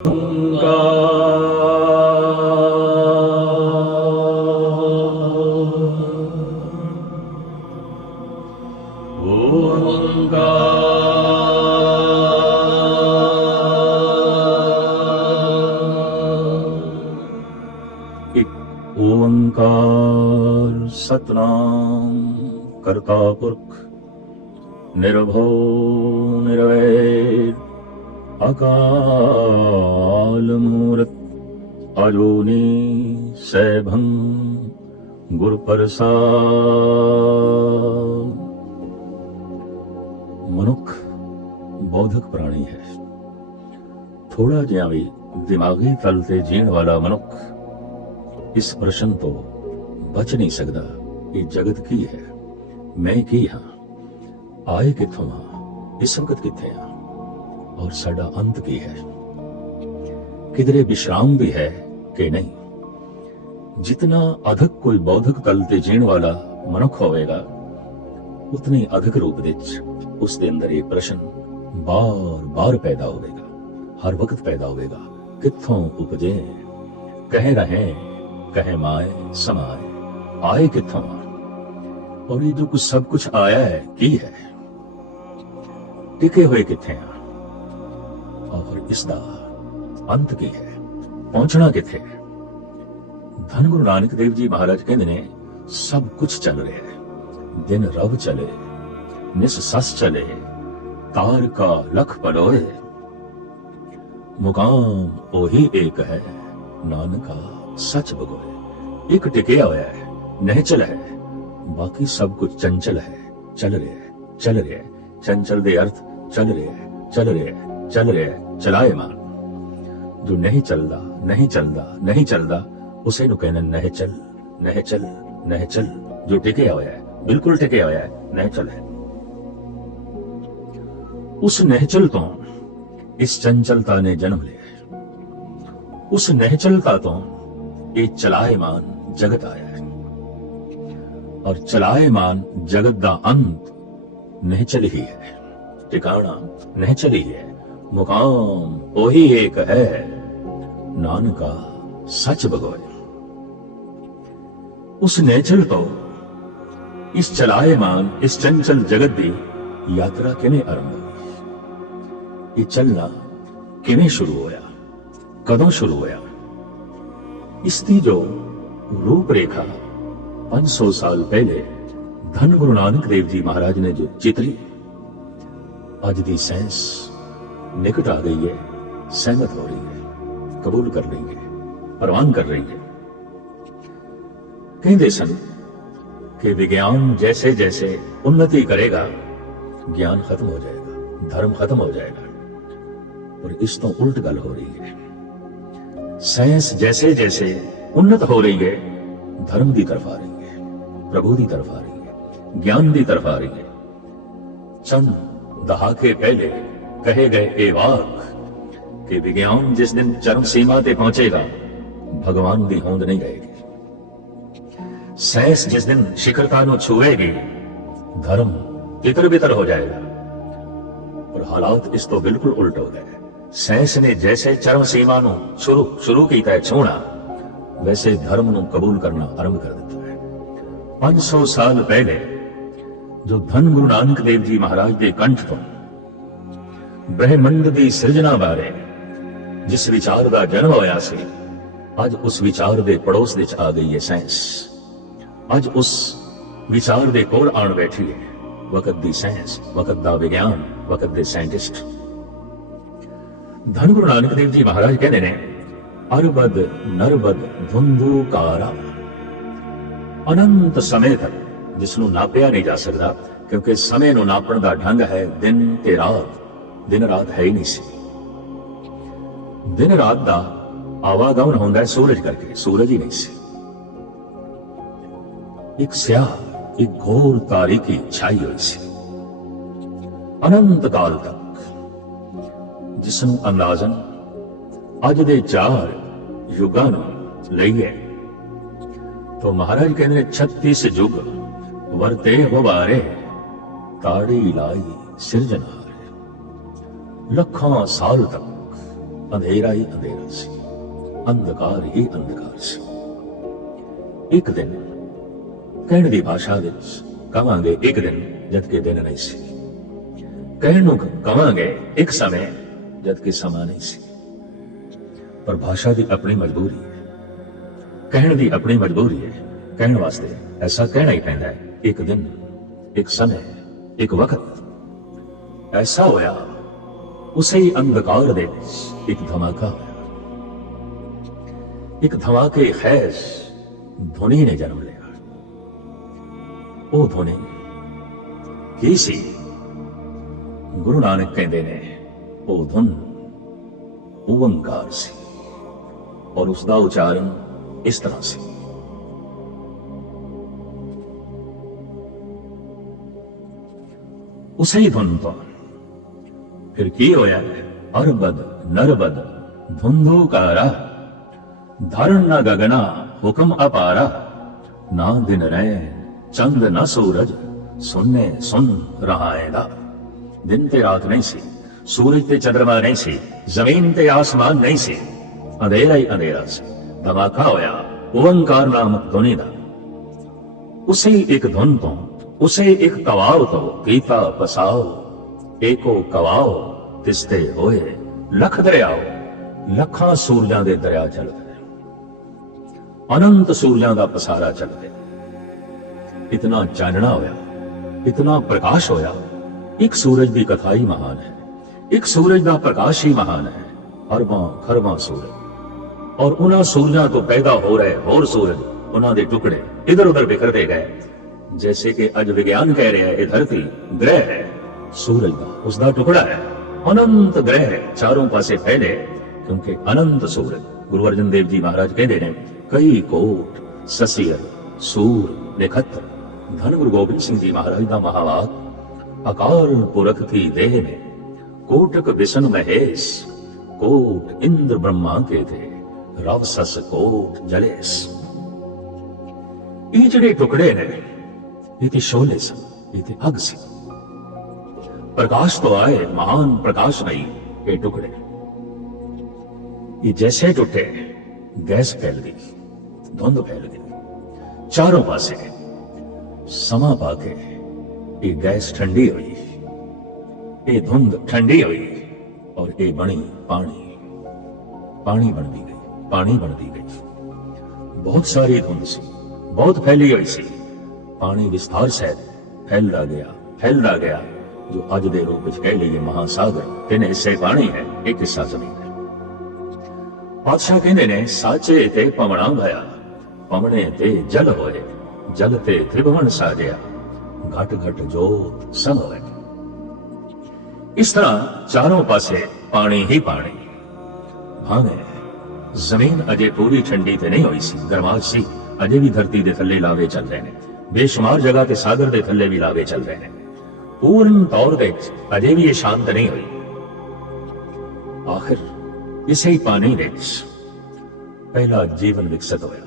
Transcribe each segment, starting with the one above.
ओंकार सतनाम करता पुरख निर्भो निर्वैर अकाल मूरत अजोनी सैभं गुर प्रसाद। मनुख बौद्धक प्राणी है। थोड़ा जिहा भी दिमागी तल ते जीण वाला मनुख इस प्रश्न तो बच नहीं सकता कि जगत की है, मैं की हाँ, आए किथों हाँ, इस वक्त किथे हाँ और साडा अंत की है, किधरे विश्राम भी है कि नहीं। जितना अधिक कोई बौद्धिक तल ते जीण वाला मनुख होवेगा उतनी अधिक रूप विच उसके अंदर ये प्रश्न बार बार पैदा होवेगा, हर वक्त पैदा होवेगा, किथों उपजे कह रहे कहे माए समाए, आए किथों और ये जो कुछ सब कुछ आया है की है, टिके हुए किथे हैं और इसका अंत की है, पहुंचना किथे है। धन गुरु नानक देव जी महाराज कहते ने सब कुछ चल रहा है, दिन रव चले निस सस चले, तार का लख पलोए, मुकाम ओही एक है नानका सच बगोए। एक टिकिया हुआ है, निहचल है, बाकी सब कुछ चंचल है, चल रहा है, चल रहा है। चंचल दे अर्थ चल रहा है, चल रहा है, चल रहा है, चलायमान। जो नहीं चलता नहीं चलता नहीं चलता उसे नु कहने नहीं चल नहीं चल नहीं चल। जो टिकिया हुआ है, बिल्कुल टिकिया हुआ है, निहचल है। उस निहचल तो इस चंचलता ने जन्म लिया है, उस निहचलता तो ये चलायमान जगत आया है और चलायमान जगत दा अंत निहचल ही है, ठिकाना निहचल ही है, मुकाम ओही एक है नानका सच बगोए। उस निहचल तो इस चलायमान इस चंचल जगत दी यात्रा किवें आरंभ हुई, ये चलना किवें शुरू होया, कदों शुरू होया। इसकी जो रूपरेखा 500 साल पहले धन गुरु नानक देव जी महाराज ने जो चितरी, अज दी साइंस निकट आ गई है, सहमत हो रही है, कबूल कर रही है, प्रवान कर रही है। कहते सन कि विज्ञान जैसे जैसे उन्नति करेगा ज्ञान खत्म हो जाएगा, धर्म खत्म हो जाएगा, और इस तो उल्ट गल हो रही है। साइंस जैसे जैसे उन्नत हो रही है धर्म की तरफ आ रही है, प्रभु की तरफ आ रही है, ज्ञान की तरफ आ रही है। चंद दहाके पहले कहे गए ए वाक कि विज्ञान जिस दिन चरम सीमा ते पहुंचेगा भगवान की होंद नहीं रहेगी। साइंस जिस दिन शिखरता को छुएगी धर्म तितर बितर हो जाएगा, और हालात इस तो बिल्कुल उल्ट हो गए। साइंस ने जैसे चरम सीमा शुरू किया है छूना, वैसे धर्म को कबूल करना आरंभ कर दिता है। 500 साल पहले जो धन गुरु नानक देव जी महाराज के कंठ तो ब्रह्मंड की सिरजना बारे जिस विचार का जन्म होया सी, अज उस विचार के पड़ोस विच आ गई है साइंस। अज उस विचार के कोल आण बैठी है वक्त की साइंस, वक्त का विज्ञान, वक्त के साइंटिस्ट। धन गुरु नानक देव जी महाराज कहते ने अरबद नरबद धुंधुकारा, अनंत समय तक जिसनों नापिया नहीं जा सकता, क्योंकि समय नूं नापण दा ढंग है दिन ते रात। दिन रात है ही नहीं सी, दिन रात दा आवागमन होंदा है सूरज करके, सूरज ही नहीं सी। एक स्याह एक घोर तारीकी छाई हुई सी अनंत काल तक, जिसनों अंदाजन अज दे 4 युगां लईए तो महाराज कहते 36 युग वरते होबारे, ताड़ी लाई सिरजनहारे। लखां साल तक ਅੰਧੇਰਾ ਹੀ ਅੰਧੇਰਾ ਸੀ, ਅੰਧਕਾਰ ਹੀ ਅੰਧਕਾਰ ਸੀ। ਇੱਕ ਦਿਨ ਕਹਿਣ ਦੀ ਭਾਸ਼ਾ ਵਿੱਚ ਕਵਾਂਗੇ ਇੱਕ ਦਿਨ ਜਦ ਕਿ ਦਿਨ ਨਹੀਂ ਸੀ, ਕਹਿਣ ਨੂੰ ਕਵਾਂਗੇ ਇੱਕ ਸਮੇਂ ਜਦ ਕਿ ਸਮਾਂ ਨਹੀਂ ਸੀ। ਪਰ ਭਾਸ਼ਾ ਦੀ ਆਪਣੀ ਮਜਬੂਰੀ ਹੈ, ਕਹਿਣ ਦੀ ਆਪਣੀ ਮਜਬੂਰੀ ਹੈ। ਕਹਿਣ ਵਾਸਤੇ ਐਸਾ ਕਹਿਣਾ ਹੀ ਪੈਂਦਾ ਹੈ। ਇੱਕ ਦਿਨ, ਇੱਕ ਸਮੇਂ, ਇੱਕ ਵਕਤ ਐਸਾ ਹੋਇਆ, ਉਸੇ ਹੀ ਅੰਧਕਾਰ ਦੇ ਵਿੱਚ ਇੱਕ ਧਮਾਕਾ ਹੋਇਆ। ਇੱਕ ਧਮਾਕੇ ਖੈਜ਼ ਧੁਨੀ ਨੇ ਜਨਮ ਲਿਆ। ਉਹ ਧੁਨੀ ਕੀ ਸੀ? ਗੁਰੂ ਨਾਨਕ ਕਹਿੰਦੇ ਨੇ ਉਹ ਧੁਨ ਓੰਕਾਰ ਸੀ, ਔਰ ਉਸ ਦਾ ਉਚਾਰਨ ਇਸ ਤਰ੍ਹਾਂ ਸੀ। ਉਸੇ ਹੀ ਧੁਨ ਤੋਂ ਫਿਰ ਕੀ ਹੋਇਆ? ਅਰਬਦ ਨਰਬਦ ਧੁੰਧੁਕਾਰਾ, ਧਰਨ ਨਾ ਗਗਨਾ ਹੁਕਮ ਅਪਾਰਾ, ਨਾ ਦਿਨ ਰਹਿ ਚੰਦ ਨਾ ਸੂਰਜ, ਸੁਨਨੇ ਸੁਨ ਰਹਾ ਇਹਦਾ। ਦਿਨ ਤੇ ਰਾਤ ਨਹੀਂ ਸੀ, ਸੂਰਜ ਤੇ ਚੰਦਰਮਾ ਨਹੀਂ ਸੀ, ਜ਼ਮੀਨ ਤੇ ਆਸਮਾਨ ਨਹੀਂ ਸੀ, ਅੰਧੇਰਾ ਹੀ ਅੰਧੇਰਾ ਸੀ। ਧਮਾਕਾ ਹੋਇਆ ਓੰਕਾਰ ਨਾਮਕ ਧੁਨੀ ਦਾ। ਉਸੇ ਇੱਕ ਧੁਨ ਤੋਂ, ਉਸੇ ਇੱਕ ਕਵਾਉ ਤੋਂ ਕੀਤਾ ਪਸਾਓ, ਏਕੋ ਕਵਾਓ ਤਿਸਤੇ ਹੋਏ ਲੱਖ ਦਰਿਆਓ। ਲੱਖਾਂ ਸੂਰਜਾਂ ਦੇ ਦਰਿਆ ਚੱਲਦੇ, ਅਨੰਤ ਸੂਰਜਾਂ ਦਾ ਪਸਾਰਾ ਚੱਲਦੇ। ਇਤਨਾ ਚਾਨਣਾ ਹੋਇਆ, ਇਤਨਾ ਪ੍ਰਕਾਸ਼ ਹੋਇਆ। ਇੱਕ ਸੂਰਜ ਦੀ ਕਥਾ ਹੀ ਮਹਾਨ ਹੈ, ਇੱਕ ਸੂਰਜ ਦਾ ਪ੍ਰਕਾਸ਼ ਹੀ ਮਹਾਨ ਹੈ। ਅਰਬਾਂ ਖਰਬਾਂ ਸੂਰਜ, ਔਰ ਉਹਨਾਂ ਸੂਰਜਾਂ ਤੋਂ ਪੈਦਾ ਹੋ ਰਹੇ ਹੋਰ ਸੂਰਜ, ਉਹਨਾਂ ਦੇ ਟੁਕੜੇ ਇਧਰ ਉਧਰ ਬਿਖਰਦੇ ਗਏ। ਜੈਸੇ ਕਿ ਅੱਜ ਵਿਗਿਆਨ ਕਹਿ ਰਿਹਾ ਹੈ ਇਹ ਧਰਤੀ ਗ੍ਰਹਿ ਹੈ, ਸੂਰਜ ਦਾ ਉਸ ਦਾ ਟੁਕੜਾ ਹੈ। ਅਨੰਤ ਗ੍ਰਹਿ ਹੈ, ਚਾਰੋਂ ਪਾਸੇ ਫੈਲੇ, ਕਿਉਂਕਿ ਅਨੰਤ ਸੂਰਜ। ਗੁਰੂ ਅਰਜਨ ਦੇਵ ਜੀ ਮਹਾਰਾਜ ਕਹਿੰਦੇ ਨੇ ਕਈ ਕੋਟ ਸਸੀਰ ਸੂਰ ਨਖੱਤਰ। ਧੰਨ ਗੁਰੂ ਗੋਬਿੰਦ ਸਿੰਘ ਜੀ ਮਹਾਰਾਜ ਦਾ ਮਹਾਵਾਕ, ਅਕਾਲ ਪੁਰਖ ਕੀ ਦੇਹ ਨੇ ਕੋਟਕ ਵਿਸ਼ਨ ਮਹੇਸ਼, ਕੋਟ ਇੰਦਰ ਬ੍ਰਹਮਾ ਕੇ ਥੇ ਰਵ ਸਸ ਕੋਟ ਜਲੇਸ। ਇਹ ਜਿਹੜੇ ਟੁਕੜੇ ਨੇ ਇਹ ਤੇ ਸ਼ੋਲੇ ਸਨ, ਇਹ ਤੇ ਅਗ ਸੀ। ਪ੍ਰਕਾਸ਼ ਤੋਂ ਆਏ ਮਹਾਨ ਪ੍ਰਕਾਸ਼ ਨਹੀਂ ਇਹ ਟੁਕੜੇ। ਇਹ ਜੈਸੇ ਟੁੱਟੇ ਗੈਸ ਫੈਲ ਗਈ, ਧੁੰਦ ਫੈਲ ਗਈ ਚਾरों पासे। समा पाके ये गैस ठंडी हुई, ये धुंध ठंडी हुई, और ये बनी पानी। पानी बनती गई, पानी बनती गई। बहुत सारी धुंध सी, बहुत फैली हुई सी। पानी विस्तार से फैलता गया, फैलता गया, जो अज दे रूप में कह लीजिए महासागर। 3 हिस्से पानी है, 1 हिस्सा जमीन है। पातशाह कहते ने साचे ते पवना भया, पवने ते जल होए, जल ते त्रिभुवन साजिया, घट घट जोत सम होए। इस तरह चारों पासे पानी ही पानी। भावे जमीन अजे पूरी ठंडी ते नहीं हुई सी, गरमाश सी, अजे भी धरती दे थल्ले लावे चल रहे ने, बेशुमार जगह ते सागर दे थल्ले भी लावे चल रहे ने। पूर्ण तौर ते अजे भी ये शांत नहीं हुई। आखिर इसे ही पानी विच पहला जीवन विकसित होया।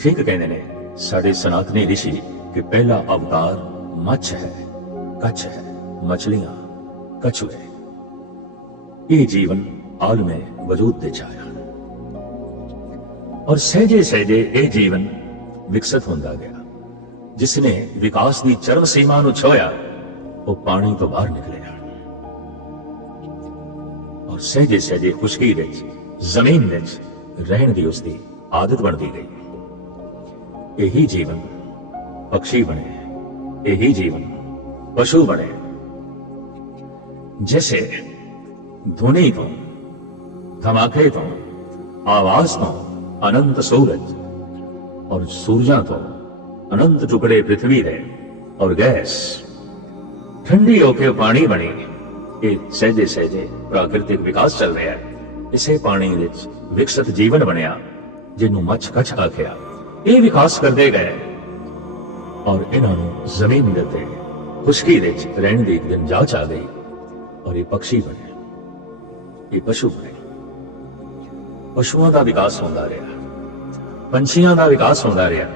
ठीक कहने ने साडे सनातनी ऋषि कि पहला अवतार मच्छ है, कच्छ है, मछलियां, कछुए। ये जीवन आल में वजूद दे आया, और सहजे सहजे ये जीवन विकसित होता गया। जिसने विकास की चरम सीमा नूं छोया वो पानी तो बाहर निकलिया, और सहजे सहजे खुशकी विच जमीन विच रहण दी उसकी आदत बनती गई। यही जीवन पक्षी बने, यही जीवन पशु बने। जैसे ध्वनि तो, धमाके तो, आवाज तो अनंत सूरज, और सूरजा तो अनंत टुकड़े पृथ्वी है, और गैस ठंडी होके पानी बनी। ये सहजे सहजे प्राकृतिक विकास चल रहा है। इसे पानी विच विकसित जीवन बनया, जिन्हों मच्छ कच्छ आखिया। ये विकास करते गए, और इन्होंने जमीन देते खुशकी विच रहने दी एक दिन जांच आ गई, और ये पक्षी बने, ये पशु बने। पशुओं का विकास होता रहा, पंछियों का विकास होता रहा।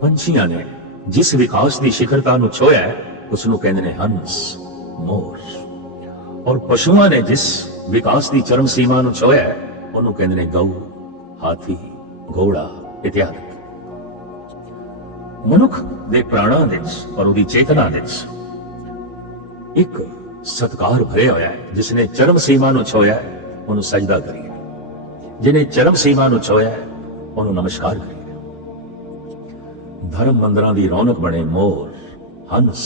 पंछियों ने जिस विकास की शिखरता नूं छोया है उसनूं कहंदे ने हंस, मोर, और पशुओं ने जिस ਵਿਕਾਸ ਦੀ ਚਰਮ ਸੀਮਾ ਨੂੰ ਛੋਇਆ ਹੈ, ਉਹਨੂੰ ਕਹਿੰਦੇ ਨੇ ਗਊ, ਹਾਥੀ, ਘੋੜਾ ਇਤਿਆਦਿ। ਮਨੁੱਖ ਦੇ ਪ੍ਰਾਣਾਂ ਵਿੱਚ ਔਰ ਉਹਦੀ ਚੇਤਨਾ ਵਿੱਚ ਇੱਕ ਸਤਿਕਾਰ ਭਰਿਆ ਹੋਇਆ ਹੈ। ਜਿਸ ਨੇ ਚਰਮ ਸੀਮਾ ਨੂੰ ਛੋਇਆ ਹੈ, ਉਹਨੂੰ ਸਜਦਾ ਕਰੀਏ। ਜਿਹਨੇ ਚਰਮ ਸੀਮਾ ਨੂੰ ਛੋਇਆ ਹੈ, ਉਹਨੂੰ ਨਮਸਕਾਰ ਕਰੀਏ। ਧਰਮ ਮੰਦਰਾਂ ਦੀ ਰੌਣਕ ਬਣੇ ਮੋਰ, ਹੰਸ,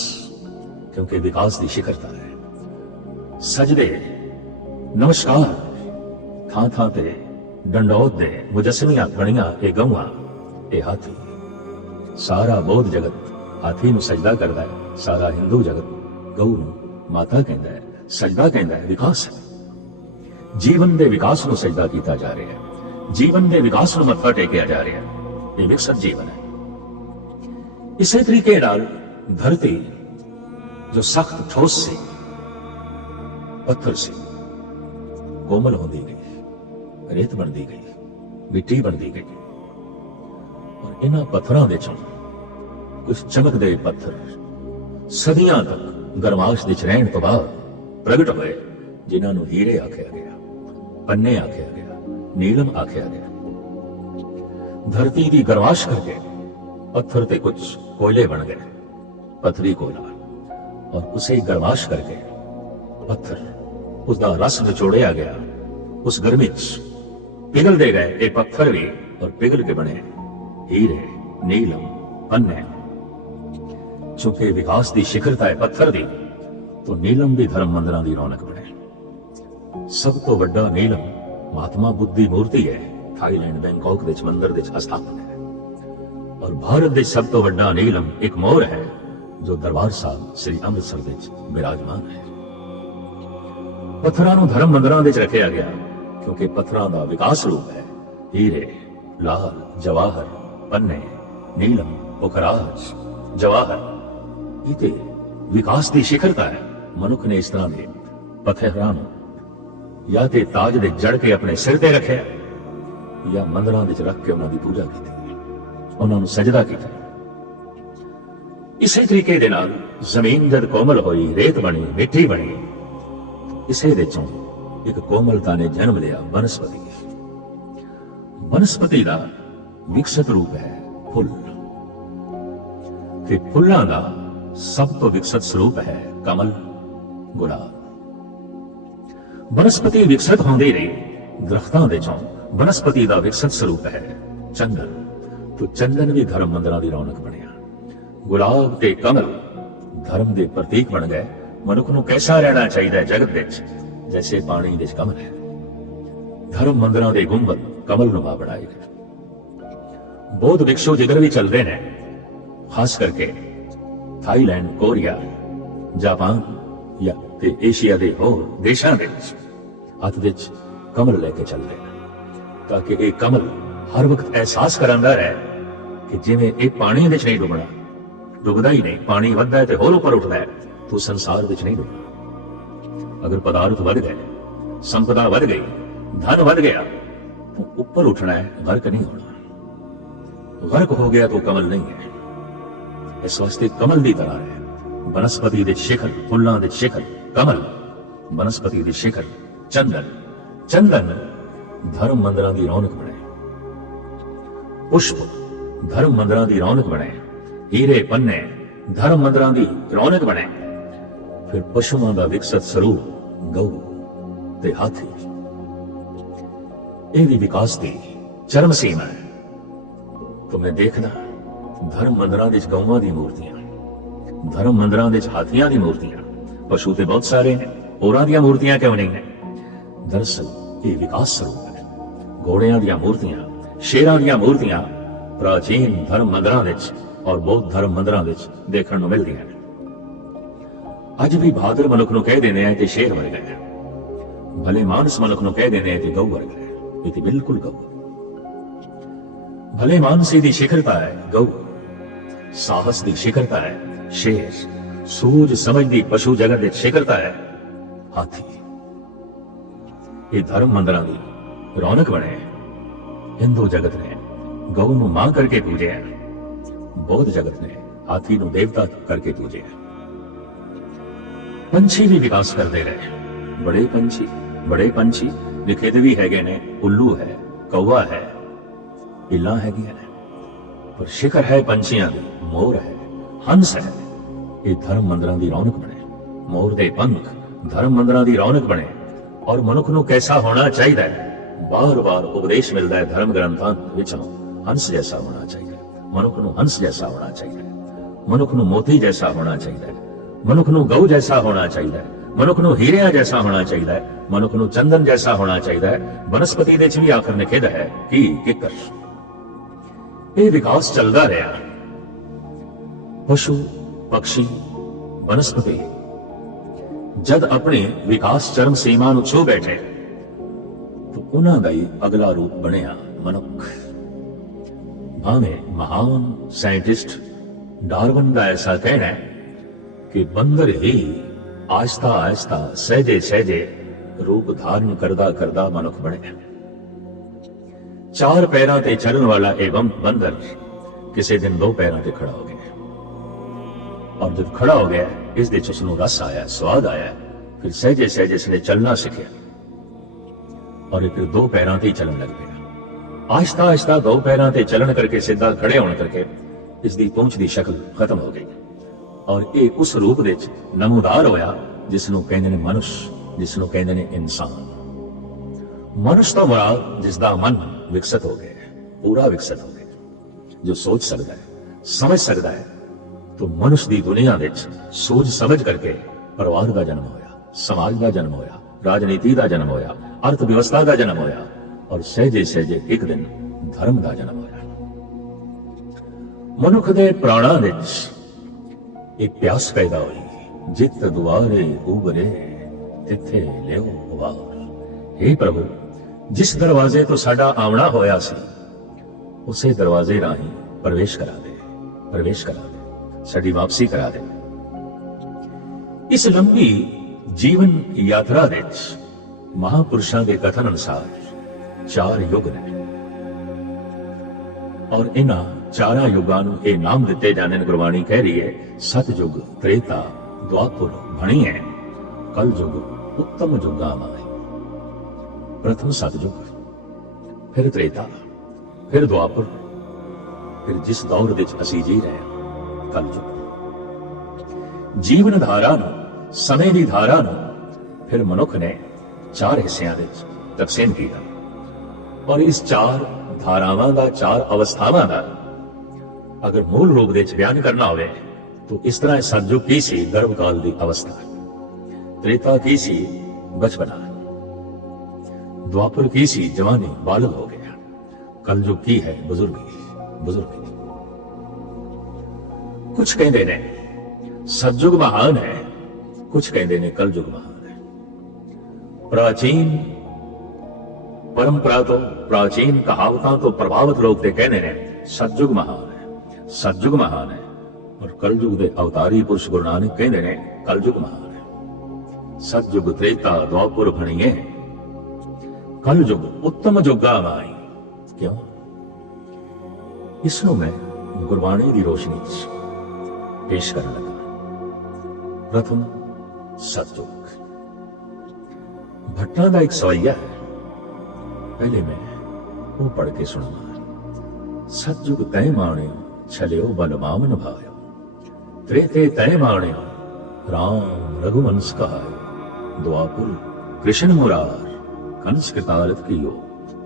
ਕਿਉਂਕਿ ਵਿਕਾਸ ਦੀ ਸਿਖਰਤਾ ਹੈ। ਸਜਦੇ, ਨਮਸਕਾਰ, ਥਾਂ ਥਾਂ ਤੇ ਡੰਡੌਤ ਦੇ ਮੁਜੱਸਮੀਆਂ ਬਣੀਆਂ ਇਹ ਗਊਆਂ, ਇਹ ਹਾਥੀ। ਸਾਰਾ ਬੌਧ ਜਗਤ ਹਾਥੀ ਨੂੰ ਸਜਦਾ ਕਰਦਾ ਹੈ। ਸਾਰਾ ਹਿੰਦੂ ਜਗਤ ਗਊ ਨੂੰ ਮਾਤਾ ਕਹਿੰਦਾ ਹੈ, ਸਜਦਾ ਕਹਿੰਦਾ ਹੈ। ਵਿਕਾਸ ਹੈ, ਜੀਵਨ ਦੇ ਵਿਕਾਸ ਨੂੰ ਸਜਦਾ ਕੀਤਾ ਜਾ ਰਿਹਾ ਹੈ। ਜੀਵਨ ਦੇ ਵਿਕਾਸ ਨੂੰ ਮੱਥਾ ਟੇਕਿਆ ਜਾ ਰਿਹਾ ਹੈ। ਇਹ ਵਿਕਸਿਤ ਜੀਵਨ ਹੈ। ਇਸੇ ਤਰੀਕੇ ਨਾਲ ਧਰਤੀ ਜੋ ਸਖਤ ਠੋਸ ਸੀ, ਪੱਥਰ ਸੀ, ਕੋਮਲ ਹੁੰਦੀ ਗਈ, ਰੇਤ ਬਣਦੀ ਗਈ, ਮਿੱਟੀ ਬਣਦੀ ਗਈ। ਔਰ ਇਹਨਾਂ ਪੱਥਰਾਂ ਦੇ ਚੋਂ ਕੁਝ ਚਮਕਦੇ ਪੱਥਰ ਸਦੀਆਂ ਤੱਕ ਗਰਮਾਸ਼ ਵਿੱਚ ਰਹਿਣ ਤੋਂ ਬਾਅਦ ਪ੍ਰਗਟ ਹੋਏ, ਜਿਨ੍ਹਾਂ ਨੂੰ ਹੀਰੇ ਆਖਿਆ ਗਿਆ, ਪੰਨੇ ਆਖਿਆ ਗਿਆ, ਨੀਲਮ ਆਖਿਆ ਗਿਆ। ਧਰਤੀ ਦੀ ਗਰਮਾਸ਼ ਕਰਕੇ पत्थर ते कुछ कोयले बन गए, पत्थरी कोयला, और उसे गरमाश करके पत्थर उसका रस निचोड़िया गया। उस गर्मी पिघल दे गए ये पत्थर भी, और पिघल के बने हीरे, नीलम, पन्ने। चूंकि विकास की शिखरता है पत्थर दी, तो नीलम भी धर्म मंदिरां दी रौनक बने। सब तो वड्डा नीलम महात्मा बुद्ध दी मूर्ति है, थाईलैंड बैंकॉक दे मंदिर दे स्थापन है। और भारत दे सब तो वड्डा नीलम एक मोर है, जो दरबार साहब श्री अमृतसर विच विराजमान है। पत्थरां नूं धर्म मंदिरां विच रखिया गया, क्योंकि पत्थरां दा विकास रूप है। हीरे, लाल, जवाहर, पन्ने, नीलम, पुखराज, जवाहर, ये ते विकास की शिखरता है। मनुख ने इस तरह के पत्थरां नूं या ते ताज दे जड़ के अपने सिर ते रखिया, या मंदिरां विच रख के उन्हां दी पूजा की, उन्होंने सजदा किया। इसे तरीके दे नाल जमीन जद कोमल होई, रेत बनी, मिट्टी बनी, इसे दे चों एक कोमलता ने जन्म लिया वनस्पति। वनस्पति का विकसित रूप है फुल, ते फुल्लां दा सब तो विकसित स्वरूप है कमल, गुलाब। वनस्पति विकसित होंदी रही, दरख्तां दे चों वनस्पति का विकसित स्वरूप है चंदन। तो चंदन भी धर्म मंदिरां दी रौनक बनिया। गुलाब ते कमल धर्म दे प्रतीक बन गए। मनुख नूं कैसा रहना चाहिए जगत विच, जैसे पानी विच कमल है। धर्म मंदिरां दे गुंबद कमल नुमा बनाए गए। बौद्ध भिक्षु जिधर भी चल रहे हैं, खास करके थाईलैंड, कोरिया, जापान या ते एशिया दे होर देशां विच हत्थ विच कमल लेके चल रहे हैं, ताकि ये कमल हर वक्त एहसास करांदा रहे कि जिवें ये पानी विच नहीं डुबना, डुबदा ही नहीं, पानी वधदा है ते होर उपर उठदा है, तो संसार विच नहीं डुबना। अगर पदार्थ वध गए, संपदा वध गई, धन वध गया, तो ऊपर उठना है, गर्क नहीं होना। गर्क हो गया तो कमल नहीं है। इस वास्ते कमल की तरह है। वनस्पति दे शिखर, फुल्लां दे शिखर कमल, वनस्पति दे शिखर चंदन। चंदन धर्म मंदिरां दी रौनक बने। पुष्प धर्म मंदिरां दी रौनक बने। हीरे, पन्ने धर्म मंदिरां दी रौनक बने। फिर पशुओं का विकसित स्वरूप गऊ ते हाथी, ये भी विकास की चरम सीमा है। तो मैं देखना धर्म मंदिरां विच गऊआं दी मूर्तियां, धर्म मंदिरां विच हाथियां दी मूर्तियां, पशु ते बहुत सारे हैं, होरां दी मूर्तियां क्यों नहीं है? दरअसल ये विकास स्वरूप है। घोड़ियां दी मूर्तियां, शेरां दी मूर्तियां प्राचीन धर्म मंदिरां विच और बौद्ध धर्म मंदिरां विच देखण नूं मिलदियां हैं। अज भी बहादुर मनुख नूं कह देने हैं कि शेर वर्गा है, भले मानस मनुख नूं कह देने हैं कि गऊ वर्गा है। ये तो बिल्कुल गऊ। भले मानसी दी शिखरता है गऊ, साहस दी शिखरता है शेर, सूझ समझ दी पशु जगत दी शिखरता है हाथी। ये धर्म मंदिरां दी रौनक बने। हिंदू जगत ने गऊ नूं मां करके पूजे है, बौद्ध जगत ने हाथी नूं देवता करके पूजे है। पंछी भी विकास करते रहे, बड़े पंछी बड़े पंछी लिखे भी हैगे ने, उल्लू है, कौवा है, इल्लां हैगियां ने, पर शिखर है पंछियां दी, मोर है, हंस है। ये धर्म मंदिरां दी रौनक बने, मोर दे पंख धर्म मंदिरां दी रौनक बने। और मनुख नूं कैसा होना चाहिए, बार बार उपदेश मिलता है धर्म ग्रंथां विचों, हंस जैसा होना चाहिए, मनुख नूं हंस जैसा होना चाहिए, मनुख नूं मोती जैसा होना चाहिए, मनुख नूं गऊ जैसा होना चाहिए, मनुख नूं हीरिया जैसा होना चाहिए, मनुख नूं चंदन जैसा होना चाहिए। वनस्पति दे च भी आखिर लिखित है कि किकर ये विकास चलता रहा। पशु पक्षी वनस्पति जद अपने विकास चरम सीमा नूं छू बैठे तो उन्हां दा ही अगला रूप बनिया मनुख। भावें महान साइंटिस्ट डार्विन का ऐसा कहना है कि बंदर ही आहिस्ता आहिस्ता सहजे सहजे रूप धारण करदा करदा मनुख बने। चार पैरों ते चलन वाला एवं बंदर किसी दिन दो पैरों ते खड़ा हो गया, और जब खड़ा हो गया इस दे उसनूं रस आया, स्वाद आया, फिर सहजे सहजे इसने चलना सीखा और फिर दो पैरों ते ही चलन लग गया। आहिस्ता आहिस्ता दो पैरों ते चलन करके सीधा खड़े होने करके इसकी पहुंच की शक्ल खत्म हो गई और ये उस रूप दे नमूदार होया जिसनों कहते हैं मनुष्य, जिसनों कहते हैं इंसान। मनुष्य तो मुराद जिसका मन विकसित हो गया, पूरा विकसित हो गया, जो सोच सकता है, समझ सकता है। तो मनुष्य की दुनिया में सोच समझ करके परिवार का जन्म होया, समाज का जन्म होया, राजनीति का जन्म होया, अर्थव्यवस्था का जन्म होया और सहजे सहजे एक दिन धर्म का जन्म होया। मनुख दे प्राणां विच एक प्यास पैदा हुई, जित दुआरे उबरे तिथे लियो वार। हे प्रभु, जिस दरवाजे तो साडा आवना होया सी उसे दरवाजे राही प्रवेश करा दे, प्रवेश करा दे, साडी वापसी करा दे। इस लंबी जीवन यात्रा विच महापुरुषां दे कथन अनुसार 4 युग ने और इन्हां चारा युगां नूं ये नाम दिते जाने ने गुरबाणी कह रही है सतयुग, त्रेता, द्वापर भणी है, कल युग उत्तम युगा माए। प्रथम सतयुग, फिर त्रेता, फिर द्वापर, फिर जिस दौर विच असीं जी रहे हैं कल युग। जीवन धारा नूं, समय दी धारा नूं फिर मनुख ने 4 हिस्सियां विच तकसीम किया और इस 4 धारावां दा, 4 अवस्थावां दा अगर मूल रूप विच बयान करना होवे तो इस तरह सतयुग की सी गर्भकाल की अवस्था, त्रेता की सी बचपना, द्वापर की सी जवानी, बालक हो गया, कलयुग की है बुजुर्गी, बुजुर्गी। कुछ कहते ने सतयुग महान है, कुछ कहते ने कलयुग महान है। प्राचीन परंपरा तो, प्राचीन कहावतां तो प्रभावित लोग ते कहने ने सतयुग महान है, सतयुग महान है, और कलयुग दे अवतारी पुरुष गुरु नानक कहते ने कलयुग महान है। सतयुग, त्रेता, द्वापर भणिए, कलयुग उत्तम युगा माई। क्यों? इसनों मैं गुरबाणी की रोशनी पेश करने लगा। प्रथम सतयुग। भट्टा का एक सवैया है, पहले मैं वो पढ़ के सुनावा। सतयुग तय माण्यो छलियो बलमावन भायो, त्रेते तय माण्यो राम रघुवंश कहायो, द्वापर कृष्ण मुरार कंस कृतारथ कियो,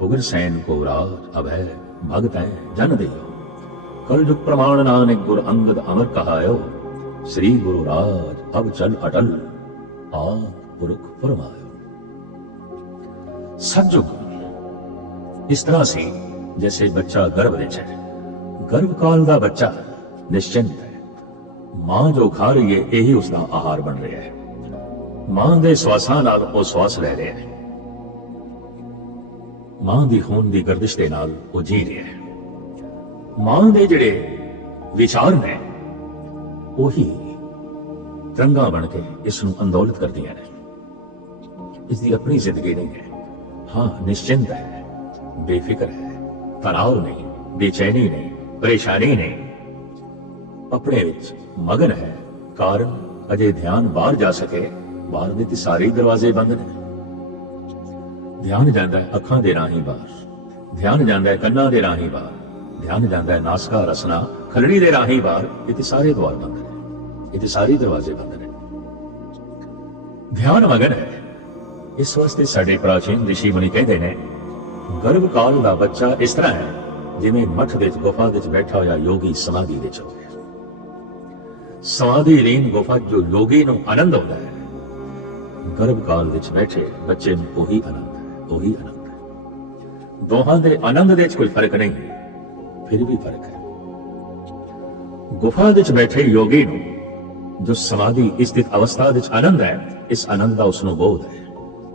उग्र सैन को राज अभय भगत जन दियो, कलयुग प्रमाण नानक गुर अंगद अमर कहायो, श्री गुरु राज अब चल अटल आद पुरख फरमायो। सतयुग इस तरह से जैसे बच्चा गर्भ विच है, गर्भकाल का बच्चा निश्चिंत है, मां जो खा रही है यही उसका आहार बन रहा है, मां के श्वासां नाल वो श्वास ले रहा है, मां की खून की गर्दिश के नाल वो जी रहा है, मां के जिहड़े विचार ने वही तरंगा बन के इसनूं अंदोलित करदियां ने। इसकी अपनी जिंदगी नहीं है। हाँ, निश्चिंत है, बेफिक्र है, तनाव नहीं, बेचैनी नहीं, परेशानी नहीं, अपने विच मगन है। कारण अजे ध्यान बाहर जा सके, बाहर दे सारे दरवाजे बंद ने। ध्यान जांदा है अखां दे राहीं बाहर, ध्यान जांदा है कन्नां दे राहीं बाहर, ध्यान जांदा है नासका रसना खलड़ी दे राहीं बाहर। इत्थे सारे द्वार बंद ने, इत्थे सारे दरवाजे बंद ने। ध्यान मगन है। इस वास्ते साडे प्राचीन ऋषि मुनि कहते ने गर्भ काल दा बच्चा इस तरह है जिवें मठ दे गुफा दे बैठा होया योगी समाधि दे होवे। समाधि लीन गुफा जो योगी नूं आनंद आउंदा है, गर्भ काल विच बैठे बच्चे नूं ओही आनंद है, ओही आनंद है। दोहां दे आनंद दे कोई फर्क नहीं, फिर भी फर्क है। गुफा विच बैठे योगी नूं जो समाधि स्थित अवस्था विच आनंद है, इस आनंद दा उसनूं बोध है,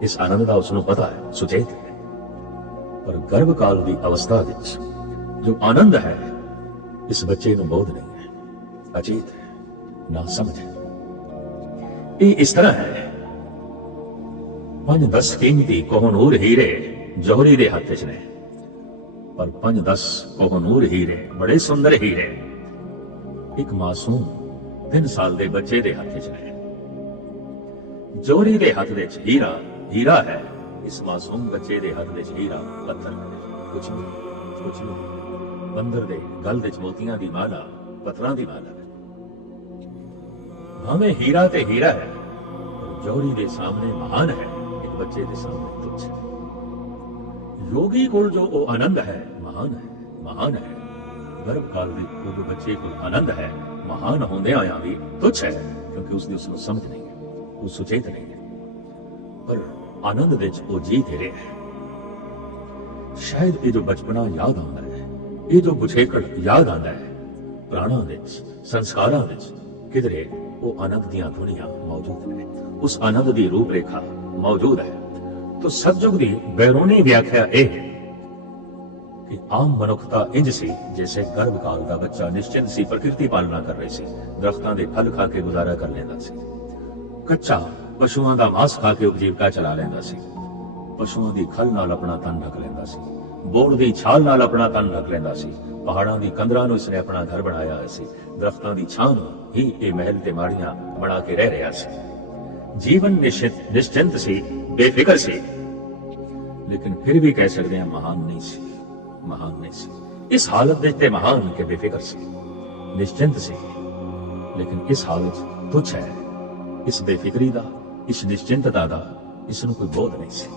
इस आनंद दा उसनूं पता है, सुचेत है। पर गर्भ काल दी अवस्था विच जो आनंद है, इस बच्चे नूं बोध नहीं है, अचेत है, ना समझ है। ये इस तरह है 5-10 कीमती कोहनूर हीरे जौहरी दे हत्थ च ने, पर 5-10 कोहनूर हीरे बड़े सुंदर हीरे एक मासूम 3 साल दे बच्चे दे हत्थ च ने। जौहरी दे हत्थ दे च हीरा हीरा है, इस मासूम बच्चे दे हत्थ दे च हीरा पत्थर है। कुछ नहीं, कुछ नहीं। बंदर दे गल दे च मोतियां दी माला पत्थरां दी माला है। भावें हीरा ते हीरा है, पर जौहरी दे सामने महान है, एक बच्चे दे सामने तुच्छ है। योगी कोल जो ओ आनंद है महान है, महान है। गर्भ काल दे वो जो बच्चे को आनंद है महान होंदे आया भी तुच्छ है, क्योंकि उसकी उसको समझ नहीं है, वो सुचेत नहीं है। पर आनंद दे च ओ जी तेरे है। शायद ये जो बचपना याद आंदा है, ये जो बुछेकड़ याद आंदा है, प्राणां दे च संस्कारां दे च किधरे वो आनंद दियां दुनिया मौजूद है, उस आनंद दी रूपरेखा मौजूद है। तो सतयुग दी बैरूनी व्याख्या यह है कि आम मनुखता इंज सी जैसे गर्भ काल का बच्चा निश्चिंत सी प्रकृति पालना कर रही सी, दरख्तां दे फल खा के गुजारा कर लेंदा सी, कच्चा पशुआं दा मांस खा के उपजीविका चला लेंदा सी, पशुआं दी खल नाल अपना तन ढक लेंदा सी, बोड़ दी छाल नाल अपना तन ढक लेंदा सी, पहाड़ां दी कंदरां नूं इसने अपना घर बनाया होया सी, दरख्तां दी छां नूं ही ये महल ते माड़ियां बना के रह रहा सी। जीवन निश्चिंत सी, बेफिक्र सी, लेकिन फिर भी कह सकते हैं महान नहीं सी, महान नहीं सी। इस हालत दे ते महान के बेफिक्र सी, निश्चिंत सी, लेकिन इस हालत तुच्छ है। इस बेफिक्री दा, इस निश्चिंतता दा इसनूं कोई बोध नहीं सी।